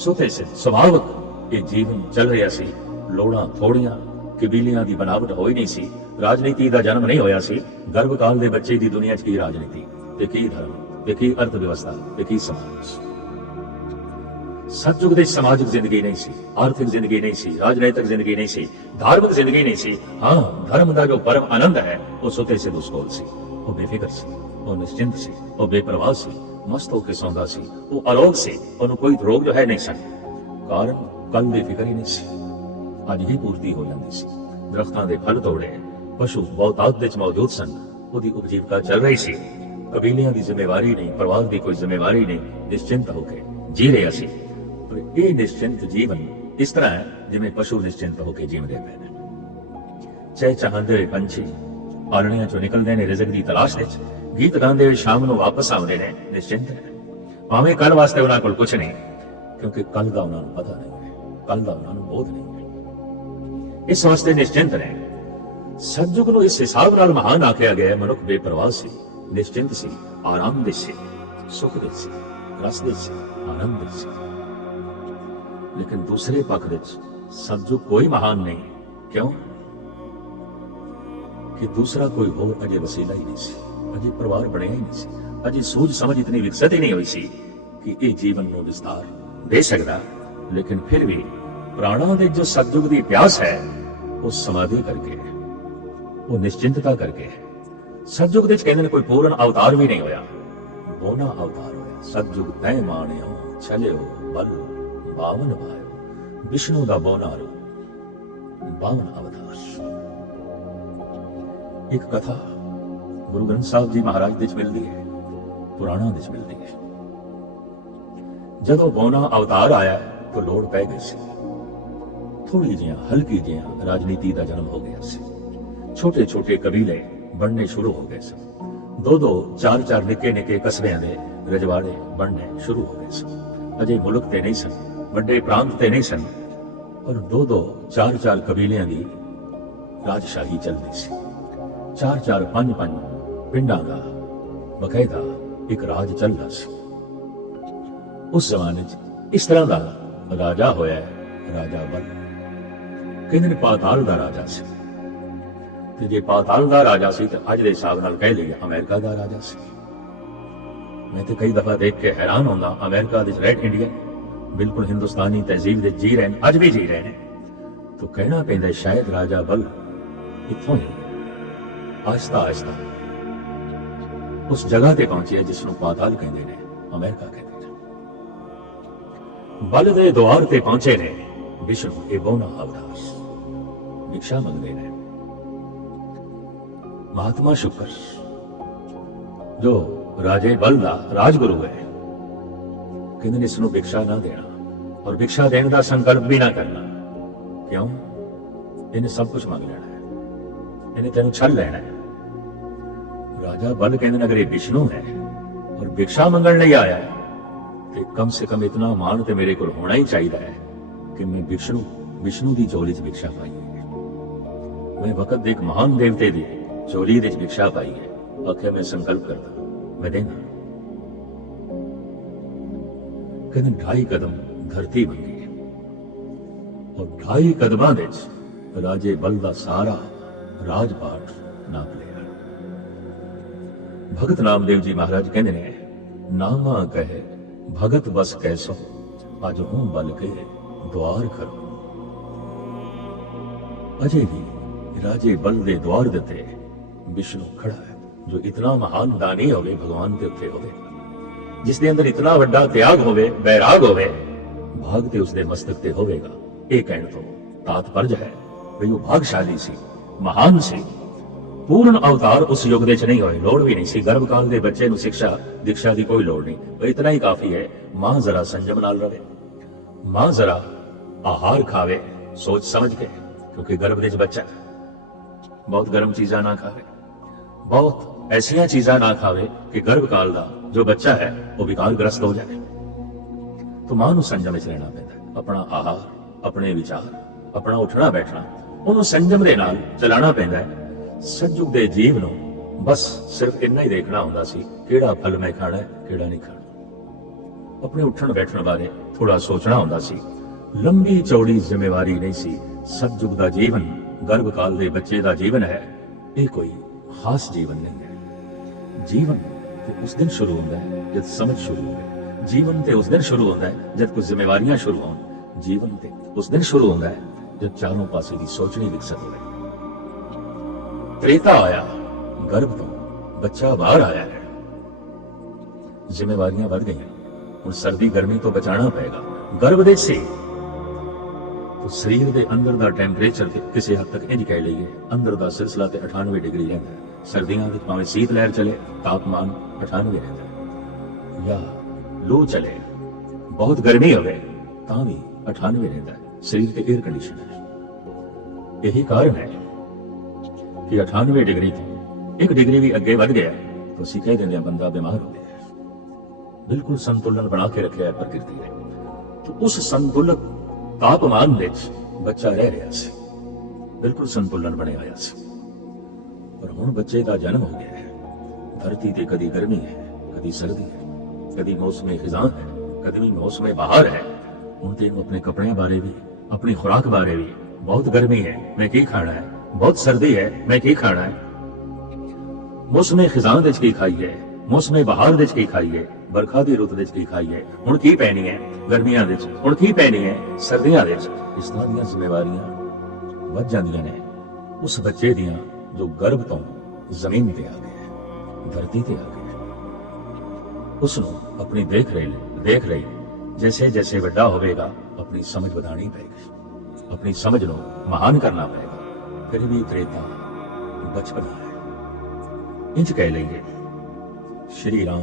सुते से सुभावक ये जीवन चल रहा सी, लोड़ां थोड़ियां, कबीलियां दी बनावट होई नहीं सी, राजनीति दा जन्म नहीं होया सी। गर्भ काल दे बच्चे दी दुनिया च की राजनीति ते की धर्म ते की अर्थ व्यवस्था ते की समाज। सतयुग दे समाजिक जिंदगी नहीं सी, आर्थिक जिंदगी नहीं सी, राजनैतिक जिंदगी नहीं सी, धार्मिक जिंदगी नहीं सी। हाँ, धर्म का जो परम आनंद है वो सुते से दुष्कोल सी, वो बेफिक्र सी, वो निश्चिंत सी, वो बेपरवाह सी, मस्त होकर सौंदा सी, वो अरोग सी, उन्होंने कोई रोग जो है नहीं सन। कारण कल दी फिक्र ही नहीं सी, अज ही पूर्ति हो जाती सी। दरख्तां दे फल तोड़े, पशु बहुतात दे मौजूद सन, उहदी उपजीविका चल रही सी। कबीलियां दी जिम्मेवारी नहीं, परिवार की कोई जिम्मेवारी नहीं, निश्चिंत होकर जी रहा सी। पर यह निश्चिंत जीवन इस तरह है जिवें पशु निश्चिंत होकर जीवते पे ने। चहचहांदे होए पंछी आलणियां चों निकलदे ने रिज़क दी तलाश विच, गीत गांदे होए शाम नूं वापस आउंदे ने, निश्चिंत ने। भावें कल वास्ते उन्हां कोल कुछ नहीं, क्योंकि कल दा उन्हां नूं पता नहीं है, कल दा उन्हां नूं बोध नहीं है, इस वास्ते निश्चिंत ने। सतयुग नूं इस हिसाब नाल महान आखिया गया। मनुख बेपरवाह सी, निश्चिंत सी, आराम दे सी, सुख दे सी, रस दे सी, आनंद दे सी। लेकिन दूसरे पक्ष विच सतयुग कोई महान नहीं। क्यों? कि दूसरा कोई होर अजे वसीला ही नहीं सी, अजे परिवार बनया ही नहीं सी, अजे सूझ समझ इतनी विकसित ही नहीं हुई सी कि यह जीवन नूं विस्तार दे सकदा। लेकिन फिर भी प्राणों दे जो सतयुग दी प्यास है वो समाधि करके है, वो निश्चिंतता करके है। सतयुग दे कहंदे ने कोई पूर्ण अवतार भी नहीं होया, बोना अवतार होया। सतयुग तय माणियो चलियो बल बावन भायो, विष्णु दा बोना रूप 52 अवतार। एक कथा गुरु ग्रंथ साहिब जी महाराज दे मिलती है, पुराणा दे मिलती है। जदों बोना अवतार आया तो लोड़ पै गई सी, थोड़ी जिहा हल्की जिहा राजनीति का जन्म हो गया सी। छोटे छोटे कबीले बनने शुरू हो गए सन, 2-2 4-4 निके निके कस्बियां दे रजवाड़े बनने शुरू हो गए सन। अजे मुल्क ते नहीं सन, ਵੱਡੇ ਪ੍ਰਾਂਤ ਤੇ ਨਹੀਂ ਸਨ, ਪਰ ਦੋ ਦੋ ਚਾਰ ਚਾਰ ਕਬੀਲਿਆਂ ਦੀ ਰਾਜਸ਼ਾਹੀ ਚੱਲਦੀ ਸੀ। ਚਾਰ ਚਾਰ ਪੰਜ ਪੰਜ ਪਿੰਡਾਂ ਦਾ ਬਕਾਇਦਾ ਇੱਕ ਰਾਜ ਚੱਲਦਾ ਸੀ। ਉਸ ਜ਼ਮਾਨੇ 'ਚ ਇਸ ਤਰ੍ਹਾਂ ਦਾ ਰਾਜਾ ਹੋਇਆ ਰਾਜਾ ਬਲ। ਕਹਿੰਦੇ ਨੇ ਪਾਤਾਲ ਦਾ ਰਾਜਾ ਸੀ, ਤੇ ਜੇ ਪਾਤਾਲ ਦਾ ਰਾਜਾ ਸੀ ਤੇ ਅੱਜ ਦੇ ਹਿਸਾਬ ਨਾਲ ਕਹਿ ਲਈਏ ਅਮਰੀਕਾ ਦਾ ਰਾਜਾ ਸੀ। मैं तो कई दफा देख के हैरान होंदा, अमेरिका दे रेड इंडियन बिल्कुल हिंदुस्तानी तहजीब दे जी रहे हैं, अज भी जी रहे हैं। तो कहना पैंदा शायद राजा बल इत्थों ही आहिस्ता आहिस्ता उस जगह ते पहुंचे है जिसनों पाताल कहते हैं, अमेरिका कहते हैं। बल दे द्वार ते पहुंचे ने विष्णु एबोना अवतार भिक्षा मंगते हैं। महात्मा शुक्र जो राजे बल का राजगुरु है, कहते ने इसनों भिक्षा ना देना और भिक्षा देने का संकल्प भी ना करना। क्यों? इन्हें सब कुछ मांग लेना है, इन्हें तेन छल लेना है। राजा बल कहते अगर ये विष्णु है और भिक्षा मंगण नहीं आया है तो कम से कम इतना मान तो मेरे को होना ही चाहिए है कि मैं विष्णु की झोली च भिक्षा पाई है। मैं वक्त एक महान देवते की झोली च भिक्षा पाई है। आखिर मैं संकल्प करता मैं देना। कहते 2.5 कदम धरती मंगी और 2.5 कदमां दे राजे बल का सारा राजपाट नाप लिया। भगत नामदेव जी महाराज कहते ने नामा कहे भगत बस कैसो अज हूं बल के द्वार करो। अजय भी राजे बल दे द्वार देते विष्णु खड़ा है, जो इतना महान दानी होवे भगवान के उत्ते होवे, जिसके अंदर इतना बड़ा त्याग होवे, बैराग होवे, भाग ते उसदे मस्तक ते होवेगा। ये कहण तो तात्पर्य है भी वो भागशाली सी, महान सी। पूर्ण अवतार उस युग दे च नहीं होए, लोड़ भी नहीं सी। गर्भकाल दे बच्चे नूं शिक्षा दीक्षा की कोई लोड़ नहीं, भाई इतना ही काफी है। मां जरा संयम नाल रहे, मां जरा आहार खावे सोच समझ के, क्योंकि गर्भ दे च बच्चा बहुत गर्म चीजा ना खावे, बहुत ऐसिया चीजा ना खावे कि गर्भकाल का जो बच्चा है वो विकारग्रस्त हो जाए। तो मां नूं संयम विच रहना पैंदा है। अपना आहार, अपने विचार, अपना उठना बैठना उन्होंने संयम दे नाल चलाना पैंदा है। सतयुग दे जीव नूं बस सिर्फ इन्ना ही देखना हुंदा सी किहड़ा फल मैं खाना है किहड़ा नहीं खाना। अपने उठण बैठण बारे थोड़ा सोचना हुंदा सी। लंबी चौड़ी जिम्मेवारी नहीं सी। सतयुग दा जीवन गर्भकाल दे बच्चे दा जीवन है, ये कोई खास जीवन नहीं है। जीवन ते उस दिन शुरू होता है जब समझ शुरू हो। जीवन ते उस दिन शुरू होता है जब कुछ जिम्मेवारियां शुरू हो। जीवन ते उस दिन शुरू होता है जब चारों पासे की सोचनी विकसित हो। त्रेता आया, गर्भ तो बच्चा बाहर आया है, जिम्मेवारियां बढ़ गई। हुण सर्दी गर्मी तो बचाना पएगा। गर्भ दे से तो शरीर के अंदर का टैंपरेचर किसी हद तक इंज कह लीए अंदर का सिलसिला 98 डिग्री रहता है। सर्दियों में भावें शीत लहर चले तापमान 98 रहता है, या लू चले बहुत गर्मी हो तां भी 98 रहता है। शरीर के एयर कंडीशन है। यही कारण है कि 98 डिग्री तो 1 डिग्री भी अगे बढ़ गया तो असीं कह देंगे बंदा बीमार हो गया। बिल्कुल संतुलन बना के रखा है प्रकृति ने। तो उस संतुलित तापमान विच बच्चा रह रहा सी, बिल्कुल संतुलन बने आया सी। पर हुण बच्चे का जन्म हो गया है। धरती ते कदी गर्मी है, कदी सर्दी है, कदी मौसम खिजां है, कदी मौसम बहार है। हुण ते अपने कपड़े बारे भी, अपनी खुराक बारे भी, बहुत गर्मी है मैं की खाना है, बहुत सर्दी है मैं की खाना है, मौसम खिजां दे की खाईए, मौसम बहार दे की खाईए, बरखा की रुत दे की खाईए, हुण की पैनी है गर्मियां दे हुण की पैनी है सर्दियां दे। इस तरह दी जिम्मेवारियां वध जांदियां ने उस बच्चे दियां जो गर्भ तो जमीन ते आ गया, धरती ते आ गया। उसनूं अपनी देख रही जैसे जैसे वड्डा होवेगा अपनी समझ बढ़ानी पएगी, अपनी समझ नूं महान करना पएगा। फिर भी त्रेता बचपना है। इंज कह लेंगे श्री राम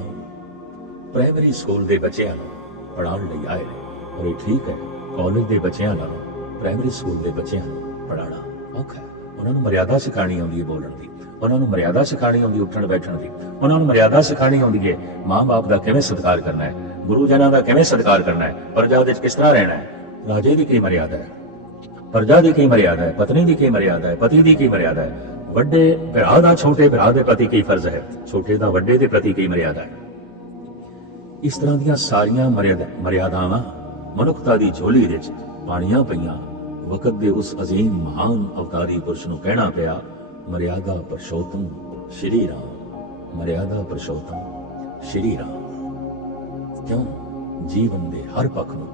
प्राइमरी स्कूल के बच्चों पढ़ाने लई आए और ये ठीक है। कॉलेज के बच्चों प्राइमरी स्कूल के बच्चों पढ़ाना औखा है। उन्होंने मर्यादा सिखानी आउंदी है बोलण की, उन्होंने मर्यादा सिखानी आउंदी उठण बैठण की, उन्होंने मर्यादा सिखानी आउंदी है मां बाप का किवें सत्कार करना है, ਗੁਰੂ ਜਨਾਂ ਦਾ ਕਿਵੇਂ ਸਤਿਕਾਰ ਕਰਨਾ ਹੈ, ਪ੍ਰਜਾ ਦੇ ਵਿੱਚ ਕਿਸ ਤਰ੍ਹਾਂ ਰਹਿਣਾ ਹੈ, ਰਾਜੇ ਦੀ ਕੀ ਮਰਿਆਦਾ ਹੈ, ਪ੍ਰਜਾ ਦੀ ਕੀ ਮਰਿਆਦਾ ਹੈ, ਪਤਨੀ ਦੀ ਕੀ ਮਰਿਆਦਾ ਹੈ, ਪਤੀ ਦੀ ਕੀ ਮਰਿਆਦਾ ਹੈ, ਵੱਡੇ ਭਰਾ ਦਾ ਛੋਟੇ ਭਰਾ ਦੇ ਪ੍ਰਤੀ ਕੀ ਫਰਜ਼ ਹੈ, ਛੋਟੇ ਦਾ ਵੱਡੇ ਦੇ ਪ੍ਰਤੀ ਕੀ ਮਰਿਆਦਾ ਹੈ। ਇਸ ਤਰ੍ਹਾਂ ਦੀਆਂ ਸਾਰੀਆਂ ਮਰਿਆਦਾਵਾਂ ਮਨੁੱਖਤਾ ਦੀ ਝੋਲੀ ਵਿੱਚ ਪਾਣੀਆਂ ਪਈਆਂ। ਵਕਤ ਦੇ ਉਸ ਅਜ਼ੀਮ ਮਹਾਨ ਅਵਤਾਰੀ ਪੁਰਸ਼ ਨੂੰ ਕਹਿਣਾ ਪਿਆ, ਮਰਿਆਦਾ ਪੁਰਸ਼ੋਤਮ ਸ਼੍ਰੀ ਰਾਮ, ਮਰਿਆਦਾ ਪੁਰਸ਼ੋਤਮ ਸ਼੍ਰੀ ਰਾਮ। ਕਿਉਂ? ਜੀਵਨ ਦੇ ਹਰ ਪੱਖ ਨੂੰ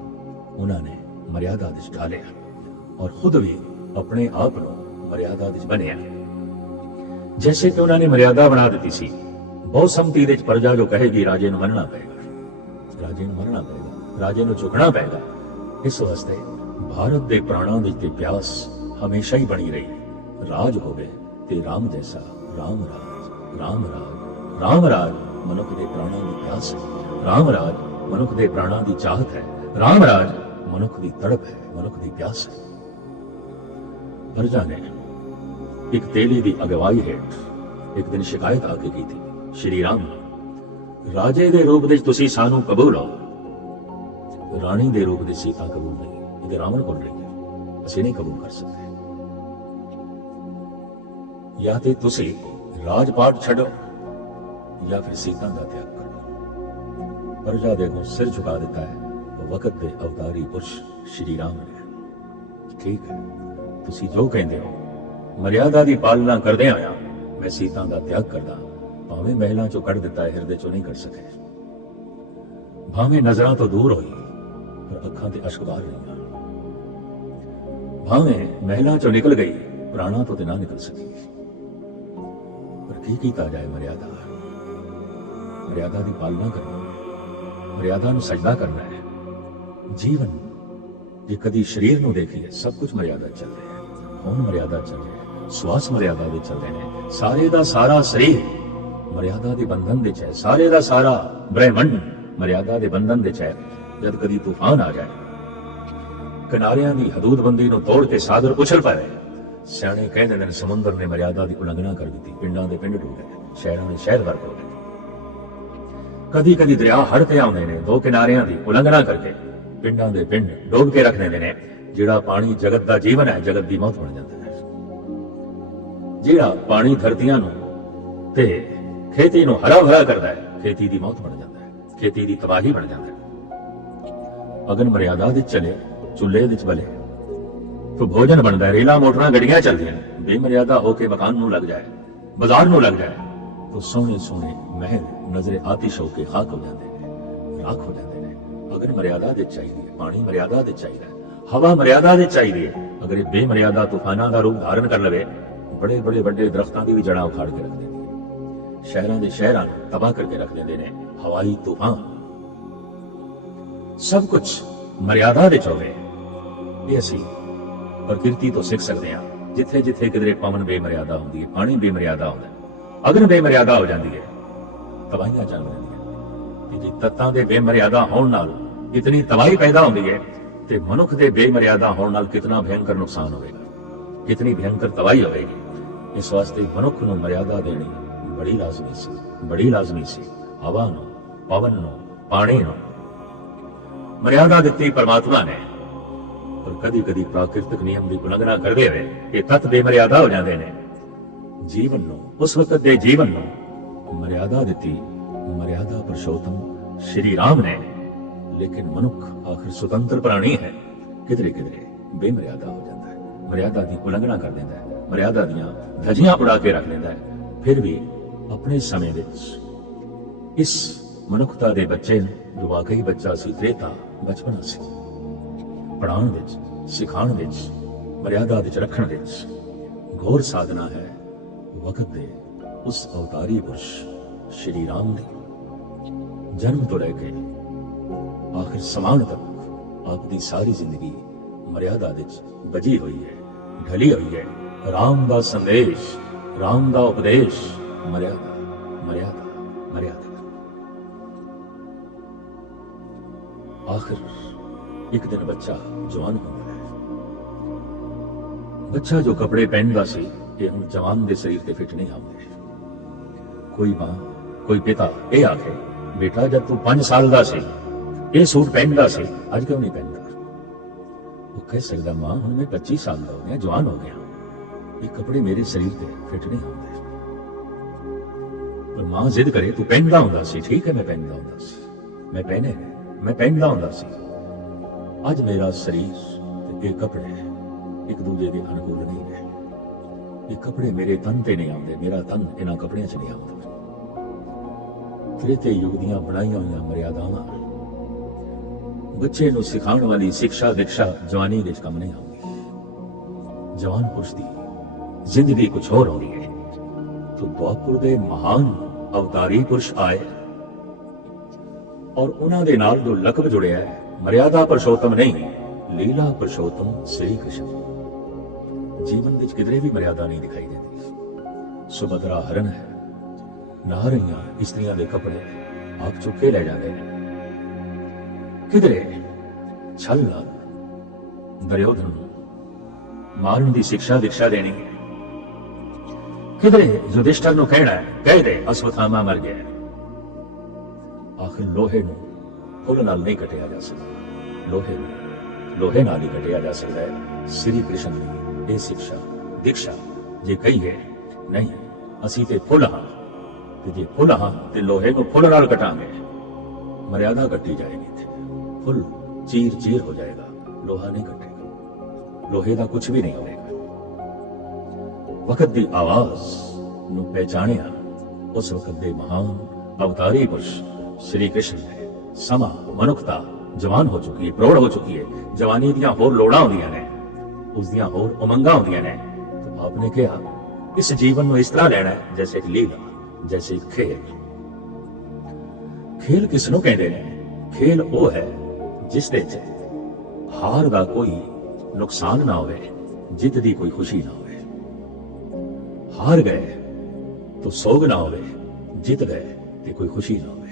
ਉਹਨਾਂ ਨੇ ਮਰਿਆਦਾ ਵਿੱਚ ਢਾਲਿਆ ਔਰ ਖੁਦ ਵੀ ਆਪਣੇ ਆਪ ਨੂੰ ਮਰਿਆਦਾ ਵਿੱਚ ਬੰਨਿਆ। ਜੈਸੇ ਕਿ ਉਹਨਾਂ ਨੇ ਮਰਿਆਦਾ ਬਣਾ ਦਿੱਤੀ ਸੀ, ਬਹੁਤ ਸੰਮਤੀ ਵਿੱਚ ਪ੍ਰਜਾ ਜੋ ਕਹੇਗੀ ਰਾਜੇ ਨੂੰ ਮੰਨਣਾ ਪਏਗਾ, ਰਾਜੇ ਨੂੰ ਮੰਨਣਾ ਪਏਗਾ, ਰਾਜੇ ਨੂੰ ਝੁਕਣਾ ਪਏਗਾ। ਇਸ ਵਾਸਤੇ ਭਾਰਤ ਦੇ ਪ੍ਰਾਣਾਂ ਵਿੱਚ ਤੇ ਪਿਆਸ ਹਮੇਸ਼ਾ ਹੀ ਬਣੀ ਰਹੀ, ਰਾਜ ਹੋਵੇ ਤੇ ਰਾਮ ਜੈਸਾ, ਰਾਮ ਰਾਜ, ਰਾਮ ਰਾਜ, ਰਾਮ ਰਾਜ ਮਨੁੱਖ ਦੇ ਪ੍ਰਾਣਾਂ ਦੀ ਪਿਆਸ ਹੈ, ਰਾਮ ਰਾਜ ਮਨੁੱਖ ਦੇ ਪ੍ਰਾਣਾਂ ਦੀ ਚਾਹਤ ਹੈ, ਰਾਮ ਰਾਜ ਮਨੁੱਖ ਦੀ ਤੜਪ ਹੈ, ਮਨੁੱਖ ਦੀ ਪਿਆਸ ਹੈ। ਪ੍ਰਜਾ ਨੇ ਇੱਕ ਤੇਲੀ ਦੀ ਅਗਵਾਈ ਹੇਠ ਇੱਕ ਦਿਨ ਸ਼ਿਕਾਇਤ ਆ ਕੇ ਕੀਤੀ, ਸ਼੍ਰੀ ਰਾਮ ਰਾਜੇ ਦੇ ਰੂਪ ਵਿੱਚ ਤੁਸੀਂ ਸਾਨੂੰ ਕਬੂਲ ਹੋ, ਰਾਣੀ ਦੇ ਰੂਪ ਵਿੱਚ ਸੀਤਾ ਕਬੂਲ ਨਹੀਂ, ਇਹਦੇ ਰਾਵਣ ਕੋਲ ਰਹੀ ਹੈ, ਅਸੀਂ ਨਹੀਂ ਕਬੂਲ ਕਰ ਸਕਦੇ। ਜਾਂ ਤੇ ਤੁਸੀਂ ਰਾਜ ਪਾਟ ਛੱਡੋ ਜਾਂ ਫਿਰ ਸੀਤਾ ਦਾ ਤਿਆਗ ਕਰੋ। ਪ੍ਰਜਾ ਦੇ ਨੂੰ ਸਿਰ ਝੁਕਾ ਦਿੱਤਾ ਹੈ ਵਕਤ ਦੇ ਅਵਤਾਰੀ ਪੁਰਸ਼ ਸ਼੍ਰੀ ਰਾਮ ਨੇ। ਠੀਕ ਹੈ, ਤੁਸੀਂ ਜੋ ਕਹਿੰਦੇ ਹੋ, ਮਰਿਆਦਾ ਦੀ ਪਾਲਣਾ ਕਰਦੇ ਆਇਆ ਮੈਂ ਸੀਤਾ ਦਾ ਤਿਆਗ ਕਰਦਾ, ਭਾਵੇਂ ਮਹਿਲਾਂ ਚੋਂ ਕੱਢ ਦਿੱਤਾ, ਹਿਰਦੇ ਚੋਂ ਨਹੀਂ ਕੱਢ ਸਕੇ, ਭਾਵੇਂ ਨਜ਼ਰਾਂ ਤੋਂ ਦੂਰ ਹੋਈ ਪਰ ਅੱਖਾਂ ਤੇ ਅਸ਼ਕ ਬਾਹਰ ਰਹੀਆਂ, ਭਾਵੇਂ ਮਹਿਲਾਂ ਚੋਂ ਨਿਕਲ ਗਈ ਪ੍ਰਾਣਾਂ ਤੋਂ ਤੇ ਨਾ ਨਿਕਲ ਸਕੀ। ਪਰ ਕੀ ਕੀਤਾ ਜਾਏ? ਮਰਿਆਦਾ, ਮਰਿਆਦਾ ਦੀ ਪਾਲਣਾ ਕਰਨੀ, ਮਰਿਆਦਾ ਨੂੰ ਸਜਦਾ ਕਰਨਾ ਹੈ। ਜੀਵਨ ਜੇ ਕਦੀ ਸਰੀਰ ਨੂੰ ਦੇਖੀਏ, ਸਭ ਕੁਝ ਮਰਿਆਦਾ ਚੱਲ ਰਿਹਾ ਹੈ, ਹੁਣ ਮਰਿਆਦਾ ਚੱਲ ਰਿਹਾ ਹੈ, ਸਵਾਸ ਮਰਿਆਦਾ ਦੇ ਚੱਲਦੇ ਨੇ, ਸਾਰੇ ਦਾ ਸਾਰਾ ਸਰੀਰ ਮਰਿਆਦਾ ਦੇ ਬੰਧਨ ਵਿੱਚ ਹੈ, ਸਾਰੇ ਦਾ ਸਾਰਾ ਬ੍ਰਹਿਮੰਡ ਮਰਿਆਦਾ ਦੇ ਬੰਧਨ ਵਿੱਚ ਹੈ। ਜਦ ਕਦੀ ਤੂਫਾਨ ਆ ਜਾਏ, ਕਿਨਾਰਿਆਂ ਦੀ ਹਦੂਦਬੰਦੀ ਨੂੰ ਤੋੜ ਕੇ ਸਾਗਰ ਉਛਲ ਪਏ, ਸਿਆਣੇ ਕਹਿੰਦੇ ਨੇ ਸਮੁੰਦਰ ਨੇ ਮਰਿਆਦਾ ਦੀ ਉਲੰਘਣਾ ਕਰ ਦਿੱਤੀ, ਪਿੰਡਾਂ ਦੇ ਪਿੰਡ ਡੁੱਬ ਗਏ, ਸ਼ਹਿਰਾਂ ਦੇ ਸ਼ਹਿਰ ਗਰਕ ਹੋ ਗਏ। ਕਦੀ ਕਦੀ ਦਰਿਆ ਹੜ ਤੇ ਆਉਂਦੇ ਨੇ, ਦੋ ਕਿਨਾਰਿਆਂ ਦੀ ਉਲੰਘਣਾ ਕਰਕੇ ਪਿੰਡਾਂ ਦੇ ਪਿੰਡ ਡੋਬ ਕੇ ਰੱਖ ਦਿੰਦੇ ਨੇ। ਜਿਹੜਾ ਪਾਣੀ ਜਗਤ ਦਾ ਜੀਵਨ ਹੈ, ਜਗਤ ਦੀ ਮੌਤ ਬਣ ਜਾਂਦਾ ਹੈ। ਜਿਹੜਾ ਪਾਣੀ ਧਰਤੀਆਂ ਨੂੰ ਤੇ ਖੇਤੀ ਨੂੰ ਹਰਾ ਭਰਾ ਕਰਦਾ ਹੈ, ਖੇਤੀ ਦੀ ਮੌਤ ਬਣ ਜਾਂਦਾ ਹੈ, ਖੇਤੀ ਦੀ ਤਬਾਹੀ ਬਣ ਜਾਂਦਾ ਹੈ। ਅਗਨ ਮਰਿਆਦਾ ਦੇ ਚਲੇ, ਚੁੱਲ੍ਹੇ ਵਿੱਚ ਬਲੇ तो भोजन बनता है, रेला मोटरा गड्डियां चलदियां, बेमर्यादा होके मकान नूं लग जाए, बाजार नूं लग जाए तो सोहने सोहने महल नजरे आतिश होके खाक हो जाते हैं, राख हो जाते हैं। अगर मर्यादा दे चाहिए, पानी मर्यादा दे चाहिए, हवा मर्यादा दे चाहिए, अगर ये बेमर्यादा तूफाना का रूप धारण कर लवे, बड़े बड़े वड्डे दरख्तां दी भी जड़ां उखाड़ के रख देंदी है, शहरां दे शहरां तबाह करके रख देंदे ने हवाई तूफान। सब कुछ मर्यादा दे होवे, ये असीं प्रकृति तो सीख सकते हैं। जिथे जिथे किधरे पवन बेमर्यादा होंदी है, पानी बेमर्यादा होंदा है, अग्नि बेमर्यादा हो जाती है, तबाहियां जन्म लैंदियां। जे तत्तां दे बेमर्यादा होण नाल इतनी तबाही पैदा होंदी है ते मनुख दे बेमर्यादा होण नाल कितना भयंकर नुकसान होवेगा, कितनी भयंकर तबाही होवेगी। इस वास्ते मनुख नूं मर्यादा देनी बड़ी लाजमी सी, बड़ी लाजमी सी। हवा नूं, पवन नूं, पानी नूं मर्यादा दित्ती परमात्मा ने, पर कदी कदी प्राकृतिक नियम की उलंघना करते हुए ये तत्त बेमर्यादा हो जाते हैं। जीवन नूं, उस वक्त दे जीवन नूं मर्यादा दिती मर्यादा पुरुषोत्तम श्री राम ने। लेकिन मनुख आखिर स्वतंत्र प्राणी है, किधरे किधरे बेमर्यादा हो जाता है, मर्यादा की उलंघना कर देता है, मर्यादा दियां धजियां उड़ा के रख देता है। फिर भी अपने समय विच इस मनुखता दे बच्चे जो वाकई बच्चा सी, त्रेता बचपना सी, पढ़ाउण विच, सिखाउण विच, मर्यादा विच रखण विच घोर साधना है। वक्त दे उस अवतारी पुरुष श्री राम ने जन्म तो लैके आखिर समान तक आपकी सारी जिंदगी मर्यादा विच बजी हुई है, ढली हुई है। राम दा संदेश, राम दा उपदेश, मर्यादा मर्यादा मर्यादा। आखिर एक दिन बच्चा जवान होता है। बच्चा जो कपड़े पहनता सी ये हुण जवान दे शरीर ते फिट नहीं आउंदे। कोई मां, कोई पिता ये आखे बेटा जब तू 5 साल दा सी ਇਹ ਸੂਟ ਪਹਿਨਦਾ ਸੀ, ਅੱਜ ਕਿਉਂ ਨਹੀਂ ਪਹਿਨਦਾ? ਉਹ ਕਹਿ ਸਕਦਾ ਮਾਂ ਹੁਣ ਮੈਂ 25 ਸਾਲ ਦਾ ਹੋ ਗਿਆ, ਜਵਾਨ ਹੋ ਗਿਆ, ਇਹ ਕੱਪੜੇ ਮੇਰੇ ਸਰੀਰ ਤੇ ਫਿੱਟ ਨਹੀਂ ਹੁੰਦੇ। ਪਰ ਮਾਂ ਜ਼ਿੱਦ ਕਰੇ ਤੂੰ ਪਹਿਨਦਾ ਹੁੰਦਾ ਸੀ, ਠੀਕ ਹੈ ਮੈਂ ਪਹਿਨਦਾ ਹੁੰਦਾ ਸੀ, ਮੈਂ ਪਹਿਨਦਾ ਹੁੰਦਾ ਸੀ। ਅੱਜ ਮੇਰਾ ਸਰੀਰ ਤੇ ਇਹ ਕੱਪੜੇ ਇੱਕ ਦੂਜੇ ਦੇ ਅਨੁਕੂਲ ਨਹੀਂ ਹੈ। ਇਹ ਕੱਪੜੇ ਮੇਰੇ ਤਨ ਤੇ ਨਹੀਂ ਆਉਂਦੇ, ਮੇਰਾ ਤਨ ਇਹਨਾਂ ਕੱਪੜਿਆਂ 'ਚ ਨਹੀਂ ਆਉਂਦਾ। ਤ੍ਰੇਤੇ ਯੁੱਗ ਦੀਆਂ ਬਣਾਈਆਂ ਹੋਈਆਂ ਮਰਿਆਦਾਵਾਂ ਬੱਚੇ ਨੂੰ ਸਿਖਾਉਣ ਵਾਲੀ ਸਿੱਖਿਆ ਦੀਕਸ਼ਾ ਜਵਾਨੀ ਵਿੱਚ ਕੰਮ ਨਹੀਂ ਆਉਂਦੀ। ਜਵਾਨ ਪੁਰਸ਼ ਦੀ ਜ਼ਿੰਦਗੀ ਕੁਛ ਹੋਰ ਹੁੰਦੀ ਹੈ। तो द्वापर ਦੇ ਮਹਾਨ ਅਵਤਾਰੀ ਪੁਰਸ਼ ਆਏ ਔਰ ਉਹਨਾਂ ਦੇ ਨਾਲ ਜੋ ਲਕਬ ਜੁੜਿਆ ਹੈ, ਮਰਿਆਦਾ ਪੁਰਸ਼ੋਤਮ ਨਹੀਂ, ਲੀਲਾ ਪੁਰਸ਼ੋਤਮ ਸ੍ਰੀ ਕ੍ਰਿਸ਼ਨ। ਜੀਵਨ ਵਿੱਚ ਕਿਧਰੇ ਵੀ ਮਰਿਆਦਾ ਨਹੀਂ ਦਿਖਾਈ ਦਿੰਦੀ। ਸੁਭਦਰਾ ਹਰਨ ਹੈ, ਨਹਾ ਰਹੀਆਂ ਇਸਤਰੀਆਂ ਦੇ ਕੱਪੜੇ ਆਪ ਚੁੱਕ ਕੇ ਲੈ ਜਾਂਦੇ ਨੇ। ਕਿਧਰੇ ਛਲ ਨਾਲ ਦੁਰਯੋਧਨ ਨੂੰ ਮਾਰਨ ਦੀ ਸਿੱਖਿਆ ਦੀਕਸ਼ਾ ਦੇਣੀ ਹੈ। ਕਿਧਰੇ ਯੁਧਿਸ਼ਠਰ ਨੂੰ ਕਹਿਣਾ ਹੈ, ਕਹਿ ਦੇ ਅਸਵਥਾਮਾ ਮਰ ਗਿਆ। ਆਖਿਰ ਲੋਹੇ ਨੂੰ ਫੁੱਲ ਨਾਲ ਨਹੀਂ ਕੱਟਿਆ ਜਾ ਸਕਦਾ, ਲੋਹੇ ਨਾਲ ਹੀ ਕੱਟਿਆ ਜਾ ਸਕਦਾ ਹੈ। ਸ੍ਰੀ ਕ੍ਰਿਸ਼ਨ ਦੀ ਇਹ ਸਿੱਖਿਆ ਦੀਕਸ਼ਾ ਜੇ ਕਹੀਏ ਨਹੀਂ ਅਸੀਂ ਤੇ ਫੁੱਲ ਹਾਂ, ਤੇ ਜੇ ਫੁੱਲ ਹਾਂ ਤੇ ਲੋਹੇ ਨੂੰ ਫੁੱਲ ਨਾਲ ਕਟਾਂਗੇ, ਮਰਿਆਦਾ ਕੱਟੀ ਜਾਏਗੀ। ਫੁੱਲ ਚੀਰ ਹੋ ਜਾਏਗਾ, ਲੋਹਾ ਨਹੀਂ ਕੱਟੇਗਾ, ਲੋਹੇ ਦਾ ਕੁਝ ਵੀ ਨਹੀਂ ਹੋਵੇਗਾ। ਵਕਤ ਦੀ ਆਵਾਜ਼ ਨੂੰ ਪਹਿਚਾਣਿਆ ਉਸ ਵਕਤ ਦੇ ਮਹਾਨ ਅਵਤਾਰੀ ਪੁਰਸ਼ ਸ੍ਰੀ ਕ੍ਰਿਸ਼ਨ ਨੇ। ਸਮਾਂ ਮਨੁੱਖਤਾ ਜਵਾਨ ਹੋ ਚੁੱਕੀ ਹੈ, ਪ੍ਰੌੜ ਹੋ ਚੁੱਕੀ ਹੈ। ਜਵਾਨੀ ਦੀਆਂ ਹੋਰ ਲੋੜਾਂ ਹੁੰਦੀਆਂ ਨੇ, ਉਸ ਦੀਆਂ ਹੋਰ ਉਮੰਗਾਂ ਹੁੰਦੀਆਂ ਨੇ। ਤਾਂ ਆਪਨੇ ਕਿਹਾ ਇਸ ਜੀਵਨ ਨੂੰ ਇਸ ਤਰ੍ਹਾਂ ਲੈਣਾ ਹੈ ਜੈਸੇ ਇੱਕ ਲੀਲਾ, ਜੈਸੇ ਇੱਕ ਖੇਲ। ਖੇਲ ਕਿਸ ਨੂੰ ਕਹਿੰਦੇ ਨੇ? ਖੇਲ ਉਹ ਹੈ ਜਿਸ ਦੇ ਚ ਹਾਰ ਦਾ ਕੋਈ ਨੁਕਸਾਨ ਨਾ ਹੋਵੇ, ਜਿੱਤ ਦੀ ਕੋਈ ਖੁਸ਼ੀ ਨਾ ਹੋਵੇ। ਹਾਰ ਗਏ तो सोग ना होवे, जित गए ते कोई खुशी ना होवे।